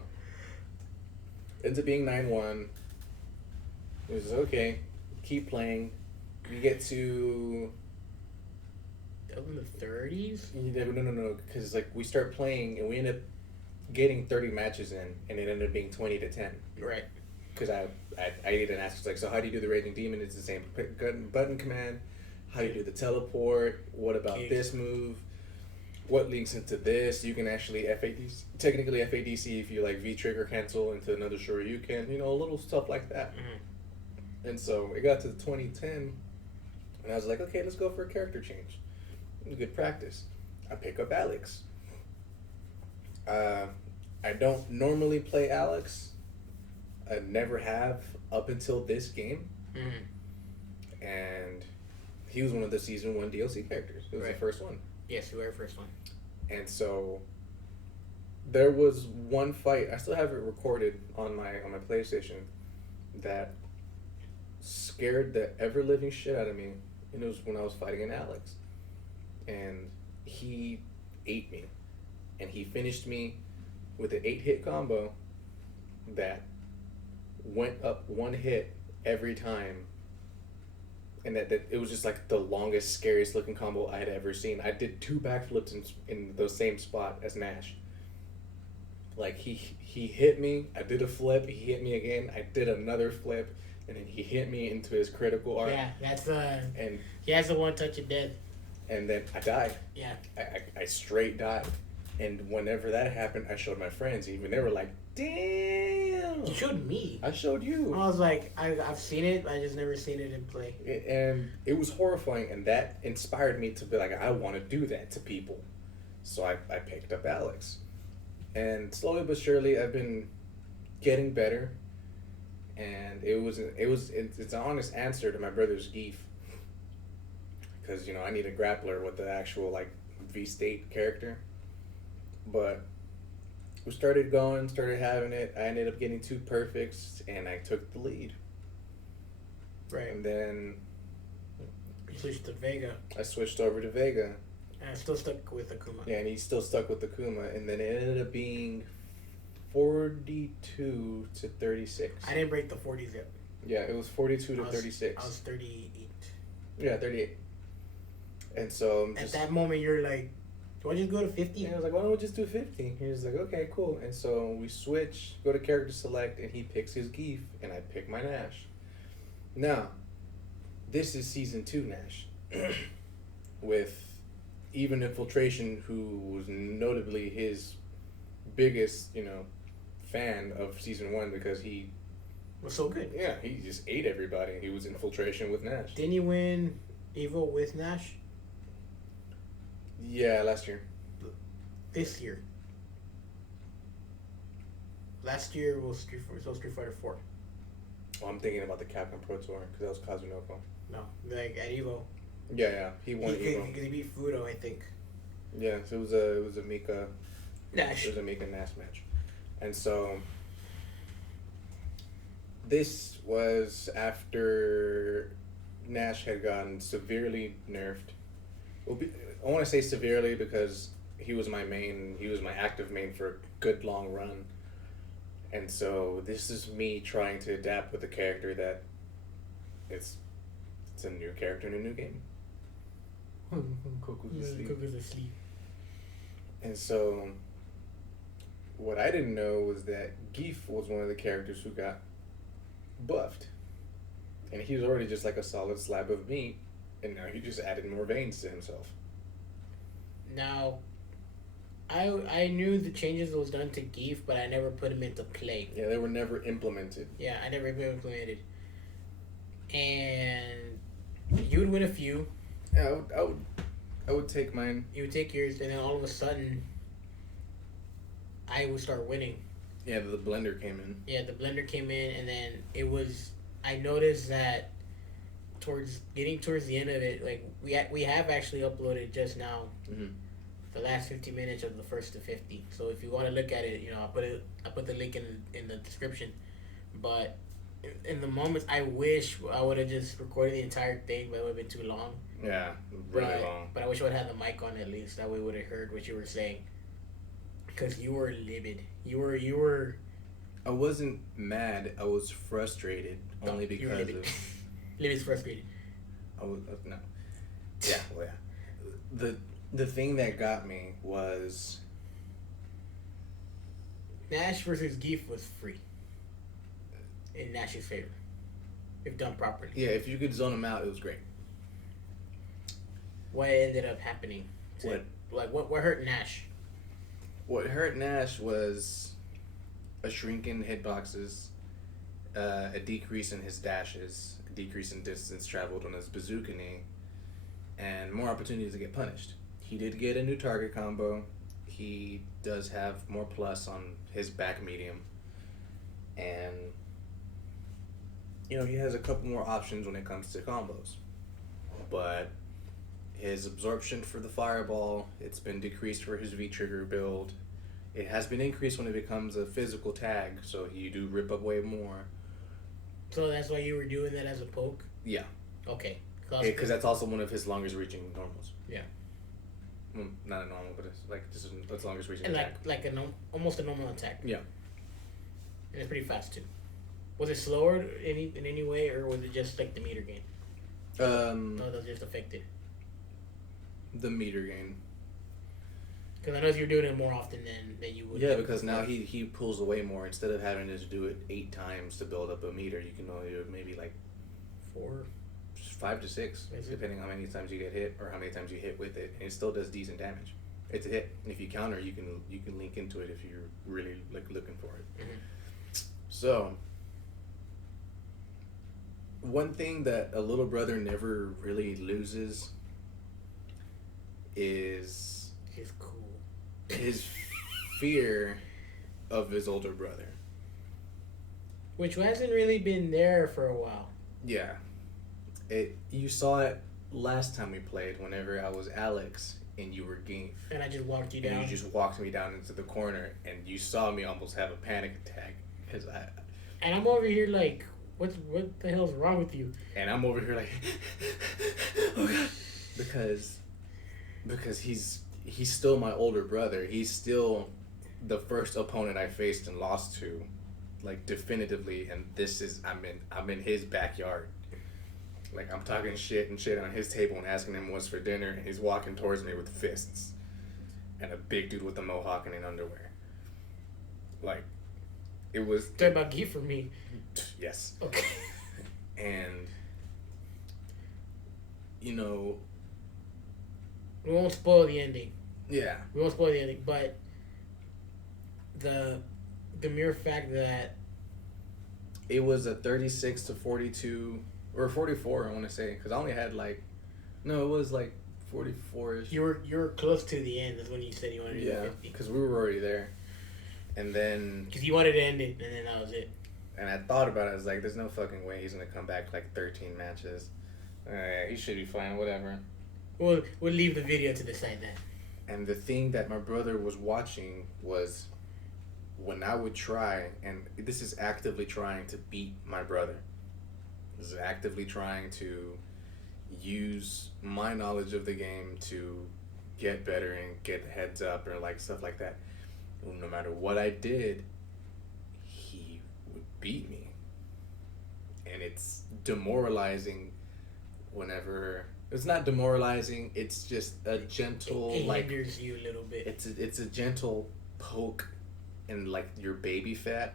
ends up being 9-1. It was okay. Keep playing. We get to Up in the 30s? no, because like we start playing and we end up getting 30 matches in, and it ended up being 20-10. Right. Because I didn't ask. It's like, so how do you do the Raging Demon? It's the same button command. How do you do the teleport? What about Okay. this move? What links into this? You can actually technically FADC if you like V trigger cancel into another Shoryuken. You know, little stuff like that. Mhm. And so it got to 2010, and I was like, okay, let's go for a character change. Good practice. I pick up Alex. I don't normally play Alex. I never have up until this game. Mhm. And he was one of the season 1 DLC characters. It was Right. the first one. Yes, you were the first one. And so there was one fight, I still have it recorded on my PlayStation, that scared the ever living shit out of me. And it was when I was fighting an Alex. And he ate me. And he finished me with an 8-hit combo that went up 1 hit every time. And that it was just like the longest, scariest looking combo I had ever seen. I did 2 backflips in the same spot as Nash. Like he hit me, I did a flip, he hit me again, I did another flip, and then he hit me into his critical arc. Yeah, that's And he has the one touch of death. and then I died. Yeah. I straight died. And whenever that happened, I showed my friends. Even they were like, "Damn!" You showed me. I showed you. I was like, I've seen it, I just never seen it in play. And it was horrifying, and that inspired me to be like, I want to do that to people. So I picked up Alex. And slowly but surely, I've been getting better. And it's an honest answer to my brother's Geef. Because, I need a grappler with the actual, like, V-State character. But we started going, started having it. I ended up getting 2 perfects, and I took the lead. Right. And then You switched to Vega. I switched over to Vega. And I still stuck with Akuma. Yeah, and he's still stuck with the Kuma. And then it ended up being 42 to 36. I didn't break the 40s yet. Yeah, it was 42 to I was 36. I was 38. Yeah, 38. And so I'm At just... that moment, you're like, do I just go to 50? Yeah, I was like, why don't we just do 50? He was like, okay, cool. And so we switch, go to character select, and he picks his Geef, and I pick my Nash. Now, this is season 2 Nash. With even Infiltration, who was notably his biggest, fan of season 1 because he... Was so good. Yeah, he just ate everybody. He was Infiltration with Nash. Didn't you win Evo with Nash? Yeah, last year. This year. Last year was Street Fighter 4. Oh, I'm thinking about the Capcom Pro Tour because that was Kazunoko. No, like at Evo. Yeah, he won Evo. Because he beat Fudo, I think. Yeah, so it was a Mika Nash. It was a Mika Nash match, and so this was after Nash had gotten severely nerfed. I want to say severely because he was my main. He was my active main for a good long run, and so this is me trying to adapt with a character that it's a new character in a new game. Coco's asleep. Coco's asleep. And so, what I didn't know was that Geef was one of the characters who got buffed. And he was already just like a solid slab of meat, and now he just added more veins to himself. Now, I knew the changes that was done to Geef, but I never put him into play. Yeah, they were never implemented. Yeah, I never implemented. And you would win a few. Yeah, I would take mine. You would take yours, and then all of a sudden, I would start winning. Yeah, the blender came in. Yeah, the blender came in, and then it was. I noticed that towards the end of it, like we have actually uploaded just now Mhm. the last 50 minutes of the first to 50. So if you want to look at it, I put the link in the description. But in the moments, I wish I would have just recorded the entire thing, but it would have been too long. Yeah, really but, long. But I wish I would have had the mic on at least. That way, we would have heard what you were saying. Because you were livid. You were. I wasn't mad. I was frustrated only You were because livid. of. Livid's frustrated. I was no. Yeah, well, yeah. The thing that got me was Nash versus Geef was free. In Nash's favor. If done properly. yeah. If you could zone them out, it was great. What ended up happening? What hurt Nash? What hurt Nash was a shrink in hitboxes, a decrease in his dashes, a decrease in distance traveled on his bazooka knee, and more opportunities to get punished. He did get a new target combo. He does have more plus on his back medium. And, he has a couple more options when it comes to combos. But his absorption for the fireball, it's been decreased for his V-trigger build. It has been increased when it becomes a physical tag, so you do rip up way more. So that's why you were doing that as a poke? Yeah. Okay. Because that's also one of his longest reaching normals. Yeah. Well, not a normal, but it's like this is its longest reaching And attack. like almost a normal attack. Yeah. And it's pretty fast too. Was it slower in any way, or was it just like the meter gain? No, that was just affected. The meter gain. Because I know you're doing it more often than you would. Yeah, because now he pulls away more. Instead of having to do it 8 times to build up a meter, you can only do it maybe like 4, 5 to 6, depending on how many times you get hit or how many times you hit with it. And it still does decent damage. It's a hit. And if you counter, you can link into it if you're really like looking for it. Mm-hmm. So, one thing that a little brother never really loses is He's cool. his fear of his older brother. Which hasn't really been there for a while. Yeah. You saw it last time we played whenever I was Alex and you were Geef. And I just walked you And down. you just walked me down into the corner and you saw me almost have a panic attack. And I'm over here like, what the hell's wrong with you? And I'm over here like, oh God. Because he's still my older brother. He's still the first opponent I faced and lost to, like definitively. And I'm in his backyard. Like I'm talking shit on his table and asking him what's for dinner, and he's walking towards me with fists, and a big dude with a mohawk and in underwear. Like, it was. Talk about Geef for me. Yes. Okay. And We won't spoil the ending. yeah. We won't spoil the ending, but the mere fact that It was a 36 to 42 or 44, I want to say, because I only had it was like 44ish. you were close to the end. That's when you said you wanted to do Yeah, 50. because we were already there, and then Because you wanted to end it, and then that was it. and I thought about it. I was like, "There's no fucking way he's gonna come back like 13 matches. He should be fine, whatever." We'll leave the video to decide that. And the thing that my brother was watching was when I would try, and this is actively trying to beat my brother. This is actively trying to use my knowledge of the game to get better and get heads up or like stuff like that. No matter what I did, he would beat me. And it's demoralizing whenever... It's not demoralizing, it's just a gentle... It hinders you a little bit. It's a gentle poke in like your baby fat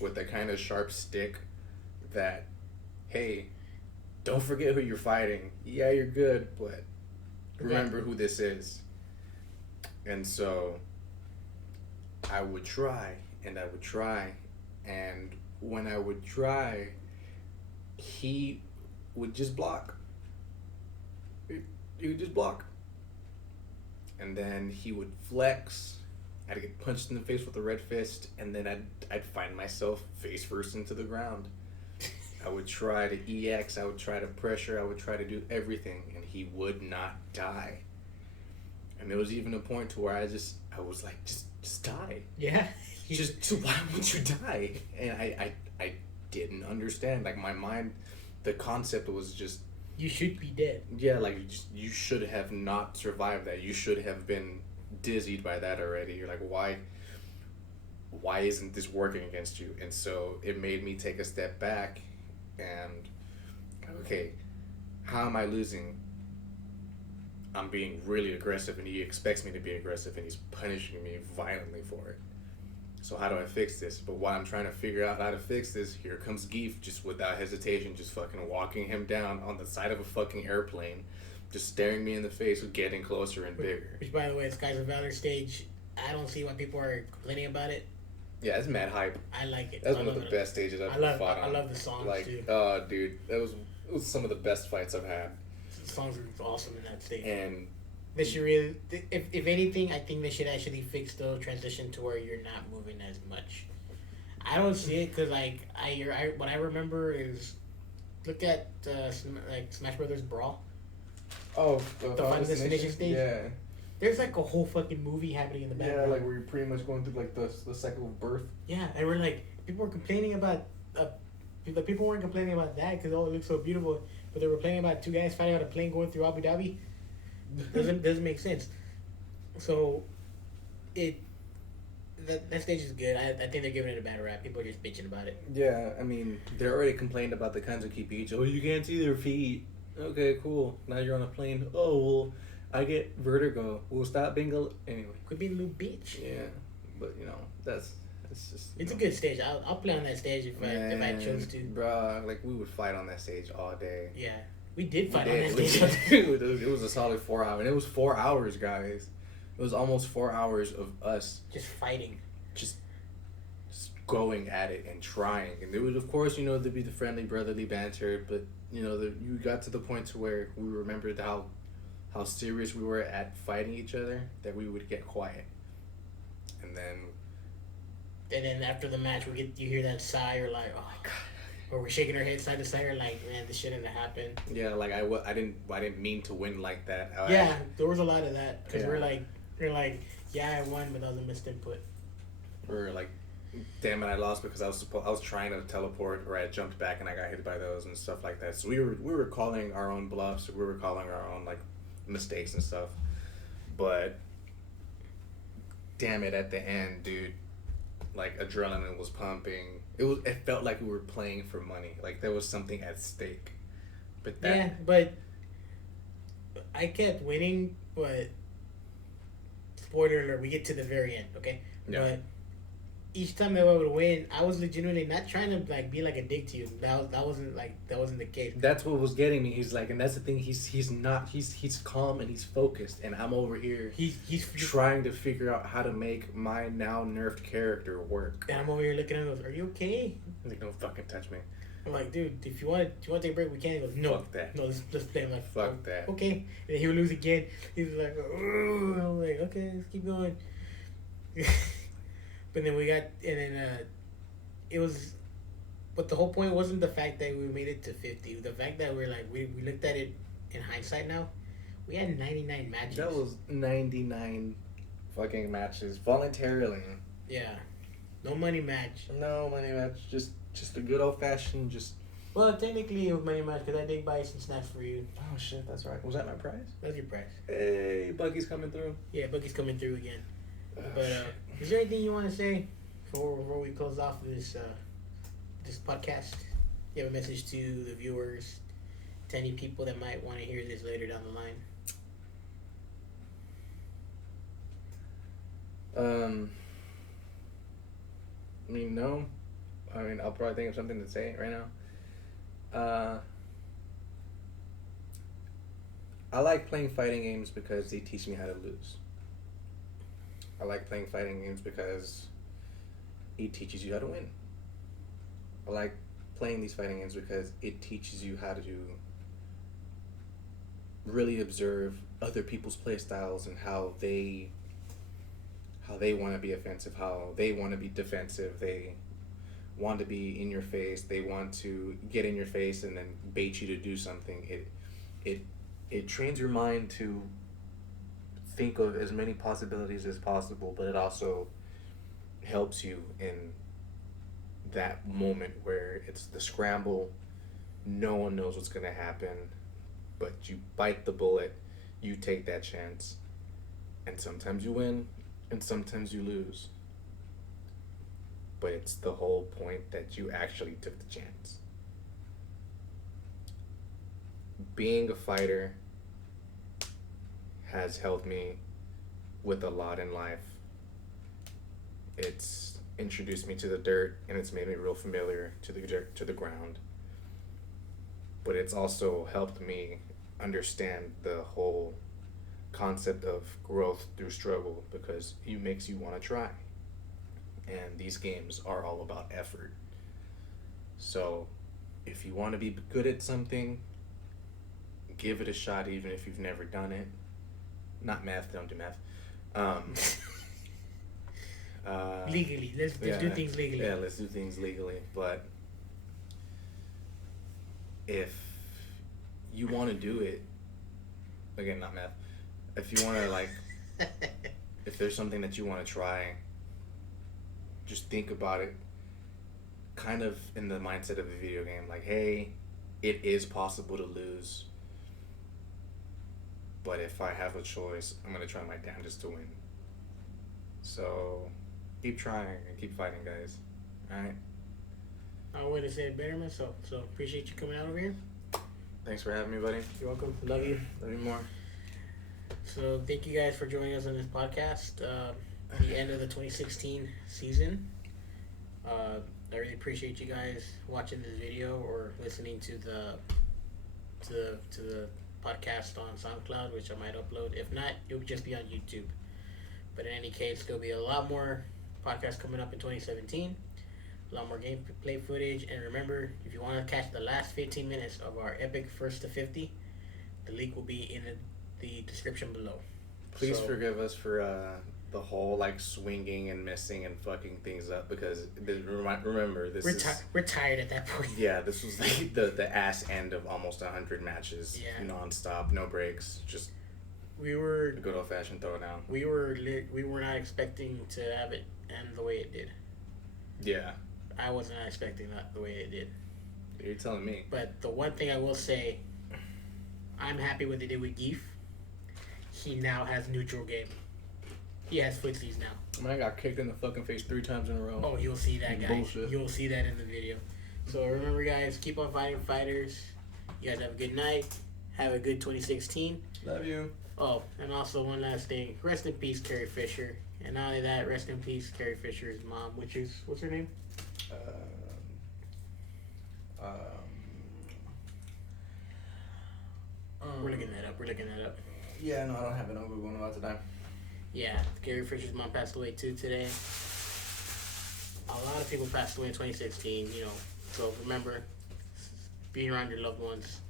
with a kind of sharp stick that, hey, don't forget who you're fighting. Yeah, you're good, but remember who this is. And so I would try and I would try, and when I would try, he would just block. you could just block. And then he would flex. I'd get punched in the face with a red fist, and then I'd find myself face first into the ground. I would try to EX, I would try to pressure, I would try to do everything, and he would not die. And there was even a point to where I was like, just die. Yeah. Just why would you die? And I didn't understand. Like, my mind, the concept was just, You should be dead. yeah, like, you should have not survived that. You should have been dizzied by that already. You're like, why isn't this working against you? And so it made me take a step back and, okay, how am I losing? I'm being really aggressive, and he expects me to be aggressive, and he's punishing me violently for it. So how do I fix this? But while I'm trying to figure out how to fix this, here comes Geef, just without hesitation, just fucking walking him down on the side of a fucking airplane, just staring me in the face, getting closer and bigger. Which, by the way, the Skies of Valor stage, I don't see why people are complaining about it. Yeah, it's mad hype. I like it. That's one of the best stages I've ever fought on. I love the songs, like, too. Dude, it was some of the best fights I've had. The songs are awesome in that stage. And They should really, if anything, I think they should actually fix the transition to where you're not moving as much. I don't see it because what I remember is look at like Smash Brothers Brawl. the Final Destination stage? Yeah. There's like a whole fucking movie happening in the Yeah, background. like where you're pretty much going through like the cycle of birth. Yeah, and we're like, people were complaining about, the people weren't complaining about that because it looks so beautiful, but they were complaining about two guys fighting on a plane going through Abu Dhabi. Doesn't make sense. So, that stage is good. I think they're giving it a bad rap. People are just bitching about it. Yeah, I mean, they already complained about the Kanzuki Beach. Oh, you can't see their feet. Okay, cool. Now you're on a plane. Oh, well, I get vertigo. We'll stop being anyway. Could be a little bitch. Yeah, but that's just. It's a good stage. I'll play on that stage if I chose to. Bruh, like we would fight on that stage all day. Yeah, we did fight We on did. that stage. Dude, it was a solid 4 hours. And it was 4 hours, guys. It was almost 4 hours of us Just fighting. just going at it and trying. And there would, of course, there'd be the friendly brotherly banter, but you got to the point to where we remembered how serious we were at fighting each other, that we would get quiet. And then after the match, you hear that sigh, or like, oh my god, or we're shaking our head side to side, or like, man, this shouldn't have happened. yeah, like I didn't mean to win like that. There was a lot of that because Yeah. we're like, yeah, I won, but that was a missed input. Or like, damn it, I lost because I was trying to teleport, or I jumped back and I got hit by those and stuff like that. So we were calling our own bluffs. We were calling our own like mistakes and stuff. But damn it, at the end, dude, like adrenaline was pumping. It felt like we were playing for money. Like there was something at stake. But but I kept winning. But spoiler alert, we get to the very end, okay? Yeah. But each time I would win, I was legitimately not trying to like be like a dick to you. That wasn't the case. that's what was getting me. He's like, and that's the thing. He's calm and he's focused, and I'm over here. He's Trying to figure out how to make my now nerfed character work. And I'm over here looking at him. Are you okay? He's like, don't fucking touch me. I'm like, dude, if you want to take a break, we can. He goes, no, Fuck that. no, let's play. I'm like, Fuck that. Okay. And he would lose again. He's like, oh, I'm like, okay, let's keep going. But then it was, but the whole point wasn't the fact that we made it to 50. The fact that we're like, we looked at it in hindsight now, we had 99 matches. That was 99 fucking matches voluntarily. Yeah. No money match. No money match. Just a good old fashioned just. Well, technically it was money match because I did buy some snacks for you. Oh shit, that's right. Was that my prize? That's your prize. Hey, Bucky's coming through. Yeah, Bucky's coming through again. Oh, But shit. is there anything you want to say before we close off this podcast? You have a message to the viewers, to any people that might want to hear this later down the line? I mean, no. I mean, I'll probably think of something to say right now. I like playing fighting games because they teach me how to lose. I like playing fighting games because it teaches you how to win. I like playing these fighting games because it teaches you how to really observe other people's play styles and how they want to be offensive, how they want to be defensive. They want to be in your face. They want to get in your face and then bait you to do something. It trains your mind to think of as many possibilities as possible, but it also helps you in that moment where it's the scramble. No one knows what's going to happen, but you bite the bullet, you take that chance, and sometimes you win and sometimes you lose. But it's the whole point that you actually took the chance. Being a fighter has helped me with a lot in life. It's introduced me to the dirt and it's made me real familiar to the dirt, to the ground. But it's also helped me understand the whole concept of growth through struggle, because it makes you want to try. And these games are all about effort. So if you want to be good at something, give it a shot even if you've never done it. Not math, don't do math. Legally. Let's do things legally. Yeah, let's do things legally. But if you want to do it, again, not math. If you want to, like, if there's something that you want to try, just think about it kind of in the mindset of a video game. Like, hey, it is possible to lose, but if I have a choice, I'm going to try my damnedest to win. So keep trying and keep fighting, guys. Alright? I would have said better myself, so appreciate you coming out over here. Thanks for having me, buddy. You're welcome. Love you. Love you more. So thank you guys for joining us on this podcast. The end of the 2016 season. I really appreciate you guys watching this video or listening to the podcast on SoundCloud, which I might upload. If not, it'll just be on YouTube. But in any case, there'll be a lot more podcasts coming up in 2017. A lot more gameplay footage. And remember, if you want to catch the last 15 minutes of our epic 1st to 50, the link will be in the description below. Please forgive us for the whole like swinging and missing and fucking things up, because remember this we're tired at that point. Yeah, this was like the ass end of almost 100 matches, nonstop, no breaks, just we were a good old fashioned throwdown. We were not expecting to have it end the way it did. Yeah, I was not expecting that the way it did. You're telling me. But the one thing I will say, I'm happy what they did with Geef. He now has neutral game. He has footsies now. Man, I got kicked in the fucking face 3 times in a row. Oh, you'll see that, guys. Bullshit. You'll see that in the video. So remember, guys, keep on fighting fighters. You guys have a good night. Have a good 2016. Love you. Oh, and also one last thing. Rest in peace, Carrie Fisher. And not only that, rest in peace, Carrie Fisher's mom, which is, what's her name? We're looking that up. Yeah, no, I don't have it on Google. I'm about to die. Yeah, Carrie Fisher's mom passed away too today. A lot of people passed away in 2016, so remember, being around your loved ones,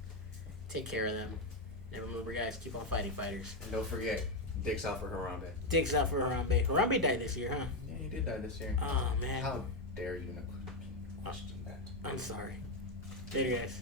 take care of them. And remember, guys, keep on fighting fighters. And don't forget, dicks out for Harambe. Dicks out for Harambe. Harambe died this year, huh? Yeah, he did die this year. Oh, man. How dare you not question that? I'm sorry. Later, guys.